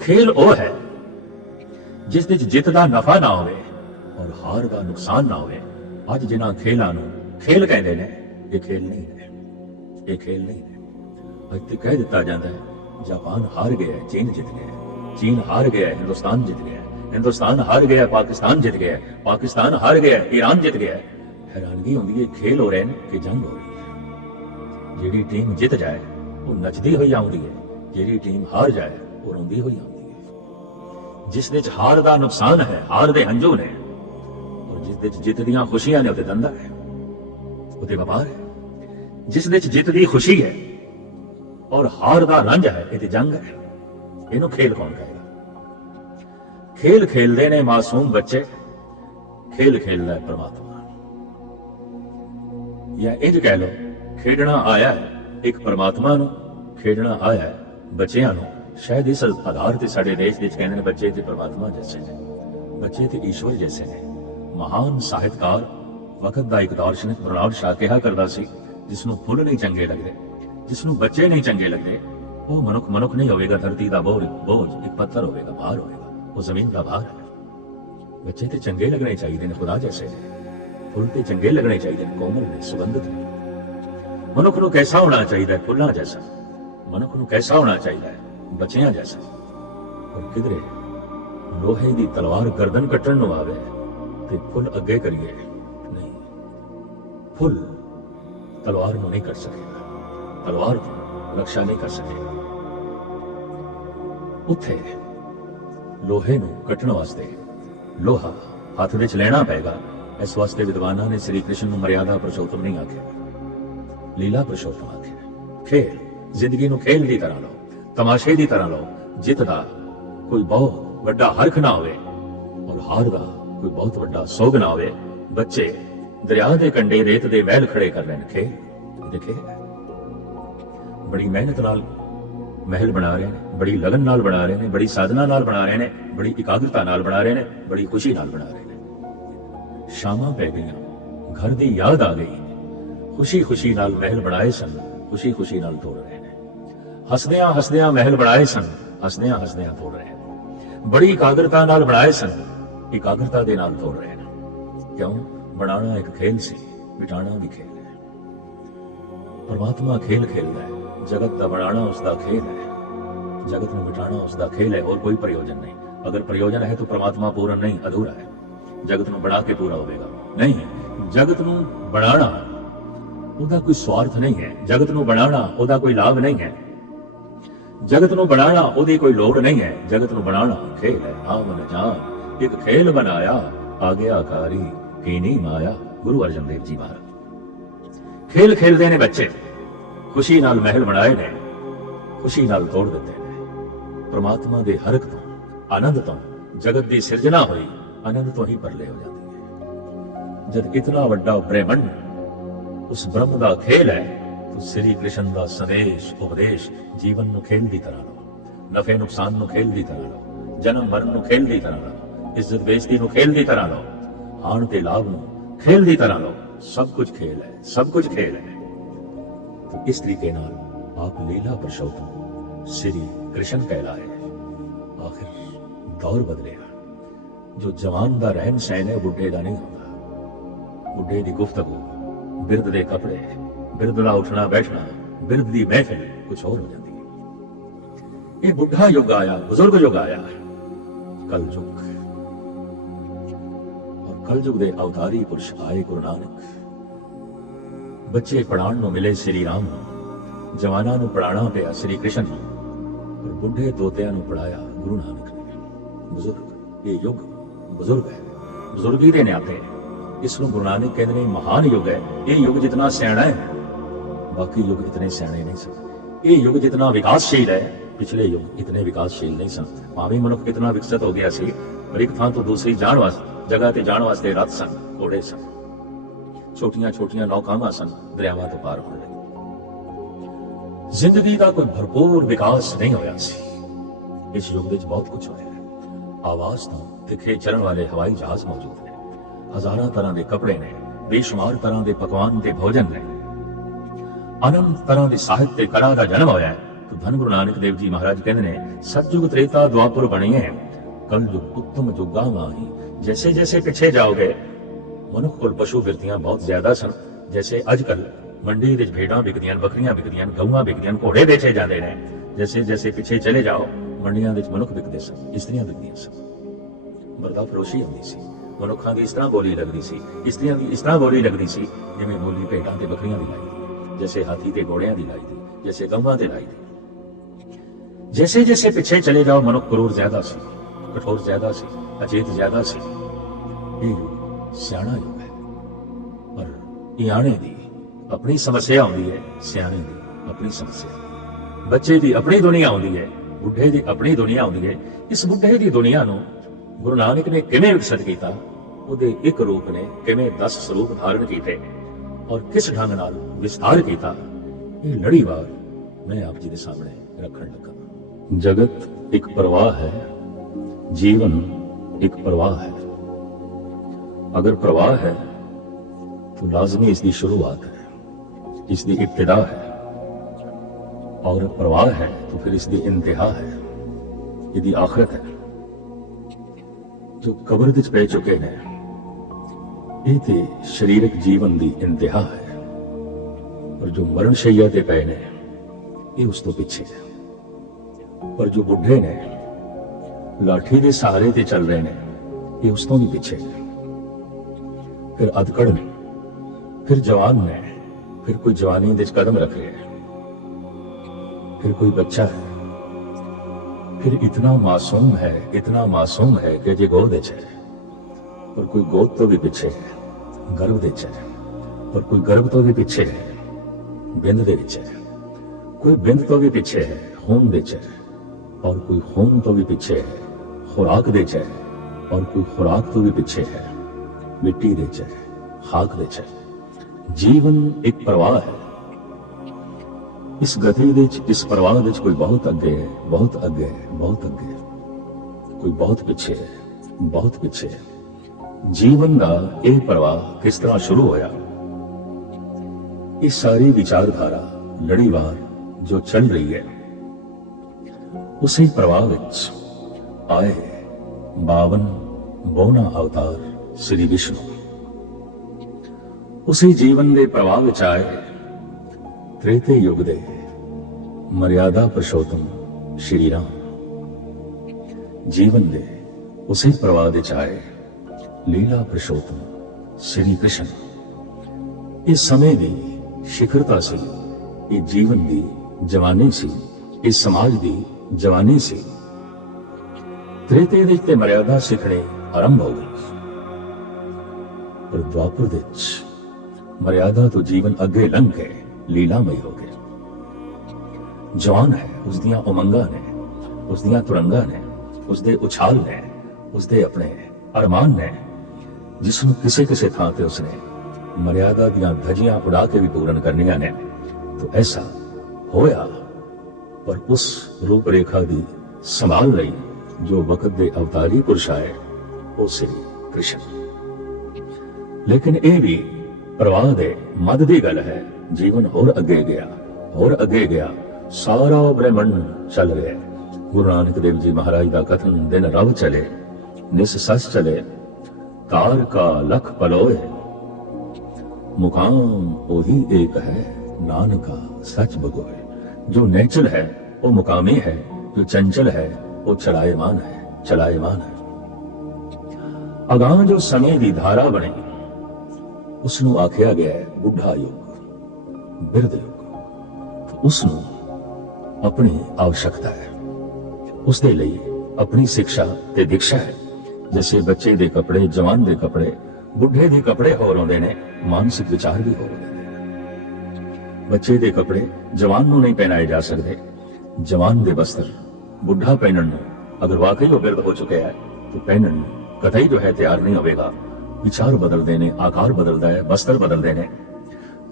खेल ਉਹ ਹੈ ਜਿਸ ਵਿੱਚ ਜਿੱਤ ਦਾ ਨਫਾ ਨਾ ਹੋਵੇ ਔਰ ਹਾਰ ਦਾ ਨੁਕਸਾਨ ਨਾ ਹੋਵੇ। ਅੱਜ ਜਿਨ੍ਹਾਂ ਖੇਲਾਂ ਨੂੰ ਖੇਲ ਕਹਿੰਦੇ ਨੇ, ਇਹ ਖੇਲ ਨਹੀਂ ਹੈ, ਇਹ ਖੇਲ ਨਹੀਂ ਹੈ। ਅੱਜ ਤੇ ਕਹਿ ਦਿੱਤਾ ਜਾਂਦਾ ਹੈ ਜਾਪਾਨ ਹਾਰ ਗਿਆ, ਚੀਨ ਜਿੱਤ ਗਿਆ, ਚੀਨ ਹਾਰ ਗਿਆ, ਹਿੰਦੁਸਤਾਨ ਜਿੱਤ ਗਿਆ, ਹਿੰਦੁਸਤਾਨ ਹਾਰ ਗਿਆ, ਪਾਕਿਸਤਾਨ ਜਿੱਤ ਗਿਆ, ਪਾਕਿਸਤਾਨ ਹਾਰ ਗਿਆ, ਈਰਾਨ ਜਿੱਤ ਗਿਆ। हैरानगी होंदी है खेल हो रहे हैं कि जंग हो रही है। ਜਿਹੜੀ ਟੀਮ ਜਿੱਤ ਜਾਏ ਉਹ ਨੱਚਦੀ ਹੋਈ ਆਉਂਦੀ ਹੈ, ਜਿਹੜੀ ਟੀਮ ਹਾਰ ਜਾਏ ਉਹ ਰੋਂਦੀ ਹੋਈ ਆਉਂਦੀ ਹੈ। ਜਿਸ ਵਿੱਚ ਹਾਰ ਦਾ ਨੁਕਸਾਨ ਹੈ, ਹਾਰ ਦੇ ਹੰਝੂ ਨੇ, ਔਰ ਜਿਸ ਵਿੱਚ ਜਿੱਤ ਦੀਆਂ ਖੁਸ਼ੀਆਂ ਨੇ, ਉਹਦੇ ਧੰਦਾ ਹੈ, ਉਹਦੇ ਵਪਾਰ ਹੈ। ਜਿਸ ਵਿੱਚ ਜਿੱਤ ਦੀ ਖੁਸ਼ੀ ਹੈ ਔਰ ਹਾਰ ਦਾ ਰੰਜ ਹੈ, ਇਹ ਤੇ ਜੰਗ ਹੈ। ਇਹਨੂੰ ਖੇਲ ਕੌਣ ਕਹੇਗਾ? ਖੇਲ ਖੇਲਦੇ ਨੇ ਮਾਸੂਮ ਬੱਚੇ, ਖੇਲ ਖੇਲਦਾ ਹੈ ਪ੍ਰਮਾਤਮਾ। ਜਾਂ ਇੰਜ ਕਹਿ ਲੋ, ਖੇਡਣਾ ਆਇਆ ਹੈ ਇੱਕ ਪਰਮਾਤਮਾ ਨੂੰ, ਖੇਡਣਾ ਆਇਆ ਹੈ ਬੱਚਿਆਂ ਨੂੰ। ਸ਼ਾਇਦ ਇਸ ਆਧਾਰ ਤੇ ਸਾਡੇ ਦੇਸ਼ ਵਿੱਚ ਕਹਿੰਦੇ ਨੇ ਬੱਚੇ ਤੇ ਪਰਮਾਤਮਾ ਜੈਸੇ ਨੇ, ਬੱਚੇ ਤੇ ਈਸ਼ਵਰ ਜੈਸੇ ਨੇ। ਮਹਾਨ ਸਾਹਿਤਕਾਰ ਵਕਤ ਦਾ ਇੱਕ ਦਾਰਸ਼ਨਿਕ ਬਰਨਾਰਡ ਸ਼ਾਹ ਕਿਹਾ ਕਰਦਾ ਸੀ, ਜਿਸ ਨੂੰ ਫੁੱਲ ਨਹੀਂ ਚੰਗੇ ਲੱਗਦੇ, ਜਿਸ ਨੂੰ ਬੱਚੇ ਨਹੀਂ ਚੰਗੇ ਲੱਗਦੇ, ਉਹ ਮਨੁੱਖ ਨਹੀਂ ਹੋਵੇਗਾ, ਧਰਤੀ ਦਾ ਬੋਝ ਇੱਕ ਪੱਥਰ ਹੋਵੇਗਾ, ਭਾਰ ਹੋਵੇਗਾ, ਉਹ ਜ਼ਮੀਨ ਦਾ ਭਾਰ ਹੈ। ਬੱਚੇ ਤੇ ਚੰਗੇ ਲੱਗਣੇ ਚਾਹੀਦੇ ਨੇ, ਖੁਦਾ ਜੈਸੇ ਨੇ। ਫੁੱਲ ਤੇ ਚੰਗੇ ਲੱਗਣੇ ਚਾਹੀਦੇ ਨੇ, ਕੋਮਲ ਨੇ, ਸੁਗੰਧਿਤ ਨੇ। ਮਨੁੱਖ ਨੂੰ ਕੈਸਾ ਹੋਣਾ ਚਾਹੀਦਾ ਹੈ? ਫੁੱਲਾਂ ਜੈਸਾ। ਮਨੁੱਖ ਨੂੰ ਕੈਸਾ ਹੋਣਾ ਚਾਹੀਦਾ ਹੈ? ਬੱਚਿਆਂ ਜੈਸਾ। ਔਰ ਕਿਧਰੇ ਲੋਹੇ ਦੀ ਤਲਵਾਰ ਗਰਦਨ ਕੱਟਣ ਨੂੰ ਆਵੇ ਤੇ ਫੁੱਲ ਅੱਗੇ ਕਰੀਏ, ਨਹੀਂ, ਫੁੱਲ ਤਲਵਾਰ ਨੂੰ ਨਹੀਂ ਕੱਟ ਸਕੇਗਾ, ਤਲਵਾਰ ਦੀ ਰੱਖਿਆ ਨਹੀਂ ਕਰ ਸਕੇਗਾ। ਉੱਥੇ ਲੋਹੇ ਨੂੰ ਕੱਟਣ ਵਾਸਤੇ ਲੋਹਾ ਹੱਥ ਵਿੱਚ ਲੈਣਾ ਪਏਗਾ। ਇਸ ਵਾਸਤੇ ਵਿਦਵਾਨਾਂ ਨੇ ਸ੍ਰੀ ਕ੍ਰਿਸ਼ਨ ਨੂੰ ਮਰਿਆਦਾ ਪੁਰਸ਼ੋਤਮ ਨਹੀਂ ਆਖਿਆ, ਲੀਲਾ ਪੁਰਸ਼ੋਤਮ ਆਖਿਆ। ਖੇਲ, ਜ਼ਿੰਦਗੀ ਨੂੰ ਖੇਲ ਦੀ ਤਰ੍ਹਾਂ ਲਓ, ਤਮਾਸ਼ੇ ਦੀ ਤਰ੍ਹਾਂ ਲਓ। ਜਿੱਤ ਦਾ ਕੋਈ ਬਹੁਤ ਵੱਡਾ ਹਰਖ ਨਾ ਹੋਵੇ ਔਰ ਹਾਰ ਦਾ ਕੋਈ ਬਹੁਤ ਵੱਡਾ ਸੋਗ ਨਾ ਹੋਵੇ। ਬੱਚੇ ਦਰਿਆ ਦੇ ਕੰਢੇ ਰੇਤ ਦੇ ਮਹਿਲ ਖੜੇ ਕਰ ਲੈਣ, ਖੇਲ ਦੇਖੇ, ਬੜੀ ਮਿਹਨਤ ਨਾਲ ਮਹਿਲ ਬਣਾ ਰਹੇ ਨੇ, ਬੜੀ ਲਗਨ ਨਾਲ ਬਣਾ ਰਹੇ ਨੇ, ਬੜੀ ਸਾਧਨਾ ਨਾਲ ਬਣਾ ਰਹੇ ਨੇ, ਬੜੀ ਇਕਾਗਰਤਾ ਨਾਲ ਬਣਾ ਰਹੇ ਨੇ, ਬੜੀ ਖੁਸ਼ੀ ਨਾਲ ਬਣਾ ਰਹੇ ਨੇ। ਸ਼ਾਮਾਂ ਪੈ ਗਈਆਂ, ਘਰ ਦੀ ਯਾਦ ਆ ਗਈ, ਖੁਸ਼ੀ ਨਾਲ ਮਹਿਲ ਬਣਾਏ ਸਨ, ਖੁਸ਼ੀ ਨਾਲ ਤੋੜ ਰਹੇ ਨੇ। ਹੱਸਦਿਆਂ ਮਹਿਲ ਬਣਾਏ ਸਨ, ਹੱਸਦਿਆਂ ਤੋੜ ਰਹੇ ਨੇ। ਬੜੀ ਇਕਾਗਰਤਾ ਨਾਲ ਬਣਾਏ ਸਨ, ਇਕਾਗਰਤਾ ਦੇ ਨਾਲ ਤੋੜ ਰਹੇ ਨੇ। ਕਿਉਂ? ਬਣਾਉਣਾ ਇੱਕ ਖੇਲ ਸੀ, ਮਿਟਾਉਣਾ ਵੀ ਖੇਲ ਹੈ। ਪਰਮਾਤਮਾ ਖੇਲ ਖੇਲਦਾ ਹੈ, ਜਗਤ ਦਾ ਬਣਾਉਣਾ ਉਸ ਦਾ ਖੇਲ ਹੈ, ਜਗਤ ਨੂੰ ਮਿਟਾਉਣਾ ਉਸ ਦਾ ਖੇਲ ਹੈ, ਹੋਰ ਕੋਈ ਪ੍ਰਯੋਜਨ ਨਹੀਂ। अगर प्रयोजन है तो परमात्मा पूर्ण नहीं, अधूरा है। जगत ਨੂੰ ਬਣਾ ਕੇ ਪੂਰਾ ਹੋਵੇਗਾ ਨਹੀਂ। ਜਗਤ ਨੂੰ ਬਣਾਉਣਾ ਉਹਦਾ ਕੋਈ ਸਵਾਰਥ ਨਹੀਂ ਹੈ। ਜਗਤ ਨੂੰ ਬਣਾਉਣਾ ਉਹਦਾ ਕੋਈ ਲਾਭ ਨਹੀਂ ਹੈ। ਜਗਤ ਨੂੰ ਬਣਾਉਣਾ ਉਹਦੀ ਕੋਈ ਲੋੜ ਨਹੀਂ ਹੈ। ਜਗਤ ਨੂੰ ਬਣਾਉਣਾ ਖੇਲ ਹੈ। ਆਵਨ ਜਾਨ ਇੱਕ ਖੇਲ ਬਣਾਇਆ, ਆਗਿਆਕਾਰੀ ਕੀਨੀ ਮਾਇਆ। ਗੁਰੂ ਅਰਜਨ ਦੇਵ ਜੀ ਮਹਾਰਾਜ ਖੇਲ ਖੇਲਦੇ ਨੇ ਬੱਚੇ, ਖੁਸ਼ੀ ਨਾਲ ਮਹਿਲ ਬਣਾਏ ਨੇ, ਖੁਸ਼ੀ ਨਾਲ ਤੋੜ ਦਿੱਤੇ ਨੇ। ਪ੍ਰਮਾਤਮਾ ਦੇ ਹਰਕ ਤੋਂ, ਆਨੰਦ ਤੋਂ, ਜਗਤ ਦੀ ਸਿਰਜਣਾ ਹੋਈ ਆਨੰਦ ਤੋਂ ਹੀ ਪਰਲੇ ਹੋ ਜਾਂਦੀ ਹੈ। ਜਦ ਇਤਨਾ ਵੱਡਾ ਬ੍ਰਹਿਮੰਡ ਉਸ ਬ੍ਰਹਮ ਦਾ ਖੇਲ ਹੈ, ਤਾਂ ਸ੍ਰੀ ਕ੍ਰਿਸ਼ਨ ਦਾ ਸੰਦੇਸ਼, ਉਪਦੇਸ਼ ਜੀਵਨ ਨੂੰ ਖੇਲ ਦੀ ਤਰ੍ਹਾਂ ਲਓ, ਨਫੇ ਨੁਕਸਾਨ ਨੂੰ ਖੇਲ ਦੀ ਤਰ੍ਹਾਂ ਲਓ, ਜਨਮ ਮਰਨ ਨੂੰ ਖੇਲ ਦੀ ਤਰ੍ਹਾਂ ਲਓ, ਇੱਜ਼ਤ ਬੇਇੱਜ਼ਤੀ ਨੂੰ ਖੇਲ ਦੀ ਤਰ੍ਹਾਂ ਲਓ, ਹਾਣ ਤੇ ਲਾਭ ਨੂੰ ਖੇਲ ਦੀ ਤਰ੍ਹਾਂ ਲਓ। ਸਭ ਕੁਝ ਖੇਲ ਹੈ, ਸਭ ਕੁਝ ਖੇਲ ਹੈ। ਤਾਂ ਇਸ ਤਰੀਕੇ ਨਾਲ ਆਪ ਲੀਲਾ ਪੁਰਸ਼ੋਤਮ ਸ੍ਰੀ ਕ੍ਰਿਸ਼ਨ ਕਹਿਲਾਏ। ਆਖਿਰ ਦੌਰ ਬਦਲਿਆ। ਜੋ ਜਵਾਨ ਦਾ ਰਹਿਣ ਸਹਿਣ ਹੈ ਬੁੱਢੇ ਦਾ ਨਹੀਂ ਹੁੰਦਾ। ਬੁੱਢੇ ਦੀ ਗੁਫ਼ਤਗੂ, ਬਿਰਧ ਦੇ ਕੱਪੜੇ, ਬਿਰਧ ਦਾ ਉੱਠਣਾ ਬੈਠਣਾ, ਬਿਰਧ ਦੀ ਮਹਿਫਿਲ ਕੁਝ ਹੋਰ ਹੋ ਜਾਂਦੀ ਹੈ। ਇਹ ਬੁੱਢਾ ਯੁੱਗ ਆਇਆ, ਬਜ਼ੁਰਗ ਯੁੱਗ ਆਇਆ, ਕਲ ਯੁੱਗ। ਔਰ ਕਲ ਯੁੱਗ ਦੇ ਅਵਤਾਰੀ ਪੁਰਸ਼ ਆਏ ਗੁਰੂ ਨਾਨਕ। ਬੱਚੇ ਪੜਾਉਣ ਨੂੰ ਮਿਲੇ ਸ੍ਰੀ ਰਾਮ ਨੂੰ, ਜਵਾਨਾਂ ਨੂੰ ਪੜਾਉਣਾ ਪਿਆ ਸ੍ਰੀ ਕ੍ਰਿਸ਼ਨ ਨੂੰ, ਔਰ ਬੁੱਢੇ ਤੋਤਿਆਂ ਨੂੰ ਪੜਾਇਆ ਗੁਰੂ ਨਾਨਕ ਨੇ। ਬਜ਼ੁਰਗ, ਇਹ ਯੁੱਗ ਬਜ਼ੁਰਗ ਹੈ, ਬਜ਼ੁਰਗੀ ਦੇ ਨਾਤੇ ਇਸ ਨੂੰ ਗੁਰੂ ਨਾਨਕ ਕਹਿੰਦੇ ਨੇ ਮਹਾਨ ਯੁੱਗ ਹੈ। ਇਹ ਯੁੱਗ ਜਿਤਨਾ ਸਿਆਣਾ ਹੈ, ਬਾਕੀ ਯੁੱਗ ਇਤਨੇ ਸਿਆਣੇ ਨਹੀਂ ਸਨ। ਇਹ ਯੁੱਗ ਜਿਤਨਾ ਵਿਕਾਸਸ਼ੀਲ ਹੈ, ਪਿਛਲੇ ਯੁੱਗ ਇਤਨੇ ਵਿਕਾਸਸ਼ੀਲ ਨਹੀਂ ਸਨ। ਭਾਵੇਂ ਮਨੁੱਖ ਇਤਨਾ ਵਿਕਸਿਤ ਹੋ ਗਿਆ ਸੀ, ਪਰ ਇੱਕ ਥਾਂ ਤੋਂ ਦੂਸਰੀ ਜਾਣ ਵਾਸਤੇ, ਜਗ੍ਹਾ ਤੇ ਜਾਣ ਵਾਸਤੇ ਰੱਥ ਸਨ, ਘੋੜੇ ਸਨ, ਛੋਟੀਆਂ ਛੋਟੀਆਂ ਨੌਕਾਵਾਂ ਸਨ ਦਰਿਆਵਾਂ ਤੋਂ ਪਾਰ ਹੋਣ ਲਈ। ਜ਼ਿੰਦਗੀ ਦਾ ਕੋਈ ਭਰਪੂਰ ਵਿਕਾਸ ਨਹੀਂ ਹੋਇਆ ਸੀ। ਇਸ ਯੁੱਗ ਵਿੱਚ ਬਹੁਤ ਕੁਝ ਹੋਇਆ ਹੈ। ਆਵਾਜ਼ ਤੋਂ ਤਿੱਖੇ ਚੱਲਣ ਵਾਲੇ ਹਵਾਈ ਜਹਾਜ਼ ਮੌਜੂਦ ਨੇ, ਹਜ਼ਾਰਾਂ ਤਰ੍ਹਾਂ ਦੇ ਕੱਪੜੇ ਨੇ, ਬੇਸ਼ੁਮਾਰ ਤਰ੍ਹਾਂ ਦੇ ਪਕਵਾਨ ਤੇ ਭੋਜਨ ਨੇ, ਅਨੰਤ ਤਰ੍ਹਾਂ ਦੇ ਸਾਹਿਤ ਤੇ ਕਲਾ ਦਾ ਜਨਮ ਹੋਇਆ ਹੈ। ਤਾਂ ਧੰਨ ਗੁਰੂ ਨਾਨਕ ਦੇਵ ਜੀ ਮਹਾਰਾਜ ਕਹਿੰਦੇ ਨੇ ਸਤਯੁਗ ਤ੍ਰੇਤਾ ਦੁਆਪਰ ਬਣੇ ਹੈ, ਕਲ ਯੁਗ ਉੱਤਮ ਯੁੱਗਾ ਮਾਹੀ। ਜੈਸੇ ਜੈਸੇ ਪਿੱਛੇ ਜਾਓਗੇ, ਮਨੁੱਖ ਕੋਲ ਪਸ਼ੂ ਬਿਰਤੀਆਂ ਬਹੁਤ ਜ਼ਿਆਦਾ ਸਨ। ਜੈਸੇ ਅੱਜ ਕੱਲ ਮੰਡੀ ਵਿੱਚ ਭੇਡਾਂ ਵਿਕਦੀਆਂ, ਬੱਕਰੀਆਂ ਵਿਕਦੀਆਂ, ਗਊਆਂ ਵਿਕਦੀਆਂ, ਘੋੜੇ ਵੇਚੇ ਜਾਂਦੇ ਨੇ। ਜੈਸੇ ਜੈਸੇ ਪਿੱਛੇ ਚਲੇ ਜਾਓ, ਮੰਡੀਆਂ ਵਿੱਚ ਮਨੁੱਖ ਵਿਕਦੇ ਸਨ, ਇਸਤਰੀਆਂ ਵਿਕਦੀਆਂ ਸਨ। ਮਰਦਾ ਫਰੋਸ਼ੀ ਹੁੰਦੀ ਸੀ। ਮਨੁੱਖਾਂ ਦੀ ਇਸ ਤਰ੍ਹਾਂ ਬੋਲੀ ਲੱਗਦੀ ਸੀ, ਇਸਤਰੀਆਂ ਦੀ ਇਸ ਤਰ੍ਹਾਂ ਬੋਲੀ ਲੱਗਦੀ ਸੀ ਜਿਵੇਂ ਬੋਲੀ ਭੇਡਾਂ ਤੇ ਬੱਕਰੀਆਂ ਦੀ ਲਾਈ ਦੀ, ਜੈਸੇ ਹਾਥੀ ਤੇ ਘੋੜਿਆਂ ਦੀ ਲਾਈ ਦੀ, ਜੈਸੇ ਗਊਆਂ ਤੇ ਲਾਈ ਦੀ। ਜੈਸੇ ਜੈਸੇ ਪਿੱਛੇ ਚਲੇ ਜਾਓ, ਮਨੁੱਖ ਕਰੂਰ ਜ਼ਿਆਦਾ ਸੀ, ਕਠੋਰ ਜ਼ਿਆਦਾ ਸੀ, ਅਚੇਤ ਜ਼ਿਆਦਾ ਸੀ। ਇਹ ਯੁੱਗ ਸਿਆਣਾ ਯੁੱਗ ਹੈ। ਪਰ ਇਆਣੇ ਦੀ ਆਪਣੀ ਸਮੱਸਿਆ ਹੁੰਦੀ ਹੈ, ਸਿਆਣੇ ਦੀ ਆਪਣੀ ਸਮੱਸਿਆ। ਬੱਚੇ ਦੀ ਆਪਣੀ ਦੁਨੀਆ ਹੁੰਦੀ ਹੈ, ਬੁੱਢੇ ਦੀ ਆਪਣੀ ਦੁਨੀਆ ਹੁੰਦੀ ਹੈ। ਇਸ ਬੁੱਢੇ ਦੀ ਦੁਨੀਆ ਨੂੰ ਗੁਰੂ ਨਾਨਕ ਨੇ ਕਿਵੇਂ ਵਿਕਸਿਤ ਕੀਤਾ, ਉਹਦੇ ਇੱਕ ਰੂਪ ਨੇ ਕਿਵੇਂ 10 ਸਰੂਪ ਧਾਰਨ ਕੀਤੇ ਔਰ ਕਿਸ ਢੰਗ ਨਾਲ ਵਿਸਤਾਰ ਕੀਤਾ, ਇਹ ਲੜੀਵਾਰ ਮੈਂ ਆਪ ਜੀ ਦੇ ਸਾਹਮਣੇ ਰੱਖਣ ਲੱਗਾ। ਜਗਤ ਇੱਕ ਪ੍ਰਵਾਹ ਹੈ, ਜੀਵਨ ਇੱਕ ਪ੍ਰਵਾਹ ਹੈ। अगर प्रवाह है तो लाजमी इसकी शुरुआत है, इसकी इब्तिदा है, और प्रवाह है तो फिर इसकी इंतहा है, इसकी आखिरत है। जो कबर विच पै चुके हैं, ये ते शरीरक जीवन की इंतहा है, और जो मरण शैया ते पए ने ये उस तो पीछे है। पर जो बुढ़े ने लाठी के सहारे ते चल रहे हैं, ये उस तो भी पीछे है। फिर अधकड़ ने, फिर जवान ने, फिर कोई जवानी दे कदम रख रहे हैं, फिर कोई बच्चा है, फिर इतना मासूम है, इतना मासूम है कि जे गोद है, पर कोई गोद तो भी पीछे है, गर्भ दे है, पर कोई गर्भ तो भी पीछे है, बिंद दे है, कोई बिंद तो भी पीछे है, खून दे है, और कोई खून तो भी पीछे है, खुराक दे है, और कोई खुराक तो भी पीछे है, मिट्टी दे है, खाक दे है। जीवन एक प्रवाह है। इस गति विच, इस प्रवाह विच कोई बहुत अगे है, बहुत अगे है, बहुत अगे है, कोई बहुत पीछे है, बहुत पीछे है। जीवन का यह प्रवाह किस तरह शुरू होया, इस सारी विचारधारा लड़ीवार जो चल रही है, उसी प्रवाह विच आए 52 बौना अवतार श्री विष्णु। उसी जीवन के प्रवाह विच आए त्रेते युग दे मर्यादा पुरुषोत्तम श्री राम। ਜੀਵਨ ਦੇ ਉਸੇ ਪ੍ਰਵਾਹ ਦੇ ਚਾਏ ਲੀਲਾ ਪ੍ਰਸ਼ੋਤਮ ਸ੍ਰੀ ਕ੍ਰਿਸ਼ਨ। ਇਹ ਸਮੇਂ ਦੀ ਸ਼ਿਖਰਤਾ ਸੀ, ਇਹ ਜੀਵਨ ਦੀ ਜਵਾਨੀ ਸੀ, ਇਹ ਸਮਾਜ ਦੀ ਜਵਾਨੀ ਸੀ। ਤ੍ਰੇਤੇ ਦੇ ਤੇ ਮਰਿਆਦਾ ਸਿੱਖਣੇ ਆਰੰਭ ਹੋ ਗਈ, ਪਰ ਦੁਆਪਰ ਦੇ ਵਿੱਚ ਮਰਿਆਦਾ ਤੋਂ ਜੀਵਨ ਅੱਗੇ ਲੰਘ ਕੇ ਲੀਲਾਮਈ ਹੋ ਗਿਆ। ਜਵਾਨ ਹੈ, ਉਸ ਦੀਆਂ ਉਮੰਗਾਂ ਨੇ, ਉਸ ਦੀਆਂ ਤੁਰੰਗਾਂ ਨੇ, ਉਸ ਦੇ ਉਛਾਲ ਨੇ, ਉਸ ਦੇ ਆਪਣੇ ਅਰਮਾਨ ਨੇ, ਜਿਸ ਨੂੰ ਕਿਸੇ ਕਿਸੇ ਥਾਂ ਤੇ ਉਸਨੇ ਮਰਿਆਦਾ ਦੀਆਂ ਧਜੀਆਂ ਉਡਾ ਕੇ ਵੀ ਪੂਰਨ ਕਰਨੀਆਂ ਨੇ। ਤਾਂ ਐਸਾ ਹੋਇਆ, ਪਰ ਉਸ ਰੂਪ ਰੇਖਾ ਦੀ ਸੰਭਾਲ ਲਈ ਜੋ ਵਕਤ ਦੇ ਅਵਤਾਰੀ ਪੁਰਸ਼ ਆਏ, ਉਹ ਸ੍ਰੀ ਕ੍ਰਿਸ਼ਨ। ਲੇਕਿਨ ਇਹ ਵੀ ਪ੍ਰਵਾਹ ਦੇ ਮੱਧ ਦੀ ਗੱਲ ਹੈ। ਜੀਵਨ ਹੋਰ ਅੱਗੇ ਗਿਆ, ਹੋਰ ਅੱਗੇ ਗਿਆ, ਸਾਰਾ ਬ੍ਰਹਿਮੰਡ ਚੱਲ ਰਿਹਾ। ਗੁਰੂ ਨਾਨਕ ਦੇਵ ਜੀ ਮਹਾਰਾਜ ਦਾ ਕਥਨ, ਦਿਨ ਰਵ ਚਲੇ ਨਿਸ ਸੱਚ ਚਲੇ, ਤਾਰ ਕਾ ਲਖ ਪਲੋਏ, ਮੁਕਾਮ ਉਹੀ ਏਕ ਹੈ, ਨਾਨਕਾ ਸੱਚ ਬਗੋਏ। ਜੋ ਨੈਚਲ ਹੈ ਉਹ ਮੁਕਾਮੀ ਹੈ, ਜੋ ਚੰਚਲ ਹੈ ਉਹ ਚਲਾਇਮਾਨ ਹੈ, ਚਲਾਇਮਾਨ ਹੈ। ਅਗਾਂਹ ਜੋ ਸਮੇਂ ਦੀ ਧਾਰਾ ਬਣੀ, ਉਸ ਨੂੰ ਆਖਿਆ ਗਿਆ ਹੈ ਬੁੱਢਾ ਯੁੱਗ, ਬਿਰਧ ਯੁੱਗ। ਉਸ ਨੂੰ ਆਪਣੀ आवश्यकता ਹੈ, ਉਸ ਦੇ ਲਈ ਆਪਣੀ ਸਿੱਖਿਆ ਤੇ ਦੀਕਸ਼ਾ ਹੈ। ਜਿਵੇਂ ਬੱਚੇ ਦੇ ਕੱਪੜੇ, ਜਵਾਨ ਦੇ ਕੱਪੜੇ, ਬੁੱਢੇ ਦੇ ਕੱਪੜੇ ਹੋਰ ਹੁੰਦੇ ਨੇ, ਮਾਨਸਿਕ ਵਿਚਾਰ ਵੀ ਹੋਰ ਹੁੰਦੇ ਨੇ। ਬੱਚੇ ਦੇ ਕੱਪੜੇ ਜਵਾਨ ਨੂੰ ਨਹੀਂ ਪਹਿਨਾਏ ਜਾ ਸਕਦੇ, ਜਵਾਨ ਦੇ ਵਸਤਰ ਬੁੱਢਾ ਪਹਿਨਣ ਨੂੰ, ਅਗਰ ਵਾਕਈ ਉਹ ਬਿਰਧ ਹੋ ਚੁੱਕਿਆ ਹੈ, ਤਾਂ ਪਹਿਨਣ ਨੂੰ ਕਤਈ ਜੋ ਹੈ ਤਿਆਰ ਨਹੀਂ ਹੋਵੇਗਾ। ਵਿਚਾਰ ਬਦਲਦੇ ਨੇ, ਆਕਾਰ ਬਦਲਦਾ ਹੈ, ਵਸਤਰ ਬਦਲਦੇ ਨੇ,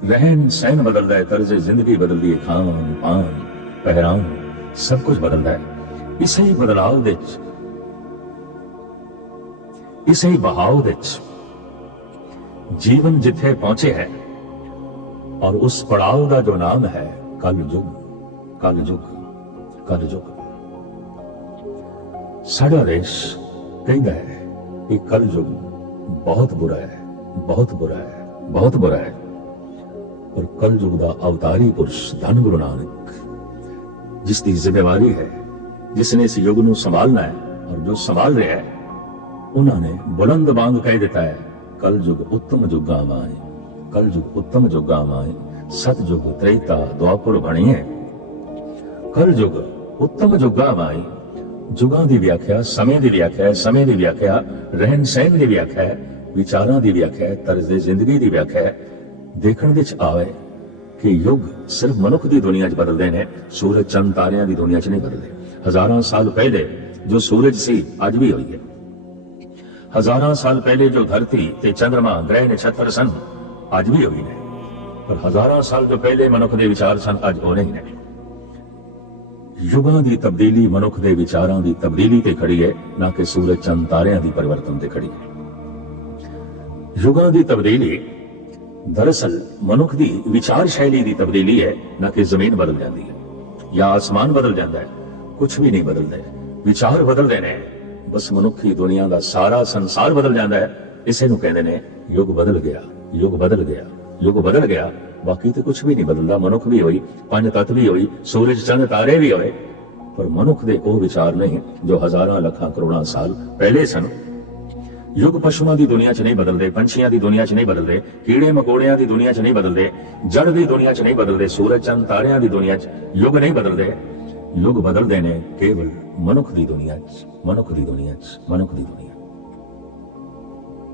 ਰਹਿਣ ਸਹਿਣ ਬਦਲਦਾ ਹੈ, ਤਰਜ਼ ਜ਼ਿੰਦਗੀ ਬਦਲਦੀ ਹੈ, ਖਾਣ ਪਾਣ ਪਹਿਰਾਵਾ ਸਭ ਕੁਝ ਬਦਲਦਾ ਹੈ। ਇਸੇ ਹੀ ਬਦਲਾਅ ਦੇ ਵਿੱਚ, ਇਸੇ ਹੀ ਬਹਾਵ ਦੇ ਵਿੱਚ ਜੀਵਨ ਜਿੱਥੇ ਪਹੁੰਚੇ ਹੈ, ਔਰ ਉਸ ਪੜਾਅ ਦਾ ਜੋ ਨਾਮ ਹੈ ਕਲਯੁਗ, ਕਲਯੁਗ, ਕਲਯੁਗ। ਸਾਡਾ ਦੇਸ਼ ਕਹਿੰਦਾ ਹੈ ਕਿ ਕਲਯੁਗ ਬਹੁਤ ਬੁਰਾ ਹੈ, ਬਹੁਤ ਬੁਰਾ ਹੈ, ਬਹੁਤ ਬੁਰਾ ਹੈ। ਪਰ ਕਲਯੁਗ ਦਾ ਅਵਤਾਰੀ ਪੁਰਸ਼ ਧੰਨ ਗੁਰੂ ਨਾਨਕ, ਜਿਸ ਦੀ ਜ਼ਿੰਮੇਵਾਰੀ ਹੈ, ਜਿਸਨੇ ਇਸ ਯੁੱਗ ਨੂੰ ਸੰਭਾਲਣਾ ਹੈ, ਔਰ ਜੋ ਸੰਭਾਲ ਰਿਹਾ ਹੈ, ਉਹਨਾਂ ਨੇ ਬੁਲੰਦ ਬਾਂਗ ਕਹਿ ਦਿੱਤਾ ਹੈ, ਕਲਯੁਗ ਉੱਤਮ ਜੁਗਾਂ ਮਾਏ, ਕਲਯੁਗ ਉੱਤਮ ਜੁਗਾਂ ਮਾਏ, ਸਤਜੁਗ ਤ੍ਰੇਤਾ ਦੁਆਪਰ ਬਣੀਏ। ਕਲਯੁਗ ਉੱਤਮ ਜੁਗਾਂ ਮਾਏ। ਜੁਗਾਂ ਦੀ ਵਿਆਖਿਆ ਸਮੇਂ ਦੀ ਵਿਆਖਿਆ, ਸਮੇਂ ਦੀ ਵਿਆਖਿਆ ਰਹਿਣ ਸਹਿਣ ਦੀ ਵਿਆਖਿਆ, ਵਿਚਾਰਾਂ ਦੀ ਵਿਆਖਿਆ, ਤਰਜ਼ ਜ਼ਿੰਦਗੀ ਦੀ ਵਿਆਖਿਆ। ਦੇਖਣ ਵਿੱਚ ਆਵੇ ਕਿ ਯੁੱਗ ਸਿਰਫ ਮਨੁੱਖ ਦੀ ਦੁਨੀਆ 'ਚ ਬਦਲਦੇ ਨੇ, ਸੂਰਜ ਚੰਦ ਤਾਰਿਆਂ ਦੀ ਦੁਨੀਆ 'ਚ ਨਹੀਂ ਬਦਲਦੇ। ਹਜ਼ਾਰਾਂ ਸਾਲ ਪਹਿਲੇ ਜੋ ਸੂਰਜ ਸੀ, ਅੱਜ ਵੀ ਹੋਈ ਹੈ। ਹਜ਼ਾਰਾਂ ਸਾਲ ਪਹਿਲੇ ਜੋ ਧਰਤੀ ਤੇ ਚੰਦਰਮਾ, ਗ੍ਰਹਿ, ਨਛੱਤਰ ਸਨ, ਅੱਜ ਵੀ ਹੋਈ ਨੇ। ਪਰ ਹਜ਼ਾਰਾਂ ਸਾਲ ਜੋ ਪਹਿਲੇ ਮਨੁੱਖ ਦੇ ਵਿਚਾਰ ਸਨ, ਅੱਜ ਹੋ ਨਹੀਂ ਨੇ। ਯੁਗਾਂ ਦੀ ਤਬਦੀਲੀ ਮਨੁੱਖ ਦੇ ਵਿਚਾਰਾਂ ਦੀ ਤਬਦੀਲੀ ਤੇ ਖੜੀ ਹੈ, ਨਾ ਕਿ ਸੂਰਜ ਚੰਦ ਤਾਰਿਆਂ ਦੀ ਪਰਿਵਰਤਨ ਤੇ ਖੜੀ ਹੈ। ਯੁਗਾਂ ਦੀ ਤਬਦੀਲੀ ਦਰਅਸਲ ਮਨੁੱਖ ਦੀ ਵਿਚਾਰ ਸ਼ੈਲੀ ਦੀ ਤਬਦੀਲੀ ਹੈ, ਨਾ ਕਿ ਜ਼ਮੀਨ ਬਦਲ ਜਾਂਦੀ ਹੈ ਜਾਂ ਆਸਮਾਨ ਬਦਲ ਜਾਂਦਾ ਹੈ। ਕੁਝ ਵੀ ਨਹੀਂ ਬਦਲਦਾ, ਵਿਚਾਰ ਬਦਲਦੇ ਨੇ। ਬਸ ਮਨੁੱਖੀ ਦੁਨੀਆ ਦਾ ਸਾਰਾ ਸੰਸਾਰ ਬਦਲ ਜਾਂਦਾ ਹੈ। ਇਸੇ ਨੂੰ ਕਹਿੰਦੇ ਨੇ ਯੁੱਗ ਬਦਲ ਗਿਆ, ਯੁੱਗ ਬਦਲ ਗਿਆ, ਯੁੱਗ ਬਦਲ ਗਿਆ। ਬਾਕੀ ਤੇ ਕੁਝ ਵੀ ਨਹੀਂ ਬਦਲਦਾ। ਮਨੁੱਖ ਵੀ ਹੋਈ, ਪੰਜ ਤੱਤ ਵੀ ਹੋਈ, ਸੂਰਜ ਚੰਦ ਤਾਰੇ ਵੀ ਹੋਏ, ਪਰ ਮਨੁੱਖ ਦੇ ਉਹ ਵਿਚਾਰ ਨਹੀਂ ਜੋ ਹਜ਼ਾਰਾਂ ਲੱਖਾਂ ਕਰੋੜਾਂ ਸਾਲ ਪਹਿਲੇ ਸਨ। ਯੁੱਗ ਪਸ਼ੂਆਂ ਦੀ ਦੁਨੀਆ 'ਚ ਨਹੀਂ ਬਦਲਦੇ, ਪੰਛੀਆਂ ਦੀ ਦੁਨੀਆ 'ਚ ਨਹੀਂ ਬਦਲਦੇ, ਕੀੜੇ ਮਕੌੜਿਆਂ ਦੀ ਦੁਨੀਆ 'ਚ ਨਹੀਂ ਬਦਲਦੇ, ਜੜ ਦੀ ਦੁਨੀਆ 'ਚ ਨਹੀਂ ਬਦਲਦੇ, ਸੂਰਜ ਚੰਦ ਤਾਰਿਆਂ ਦੀ ਦੁਨੀਆ 'ਚ ਯੁੱਗ ਨਹੀਂ ਬਦਲਦੇ। ਯੁੱਗ ਬਦਲਦੇ ਨੇ ਕੇਵਲ ਮਨੁੱਖ ਦੀ ਦੁਨੀਆ 'ਚ, ਮਨੁੱਖ ਦੀ ਦੁਨੀਆ 'ਚ, ਮਨੁੱਖ ਦੀ ਦੁਨੀਆ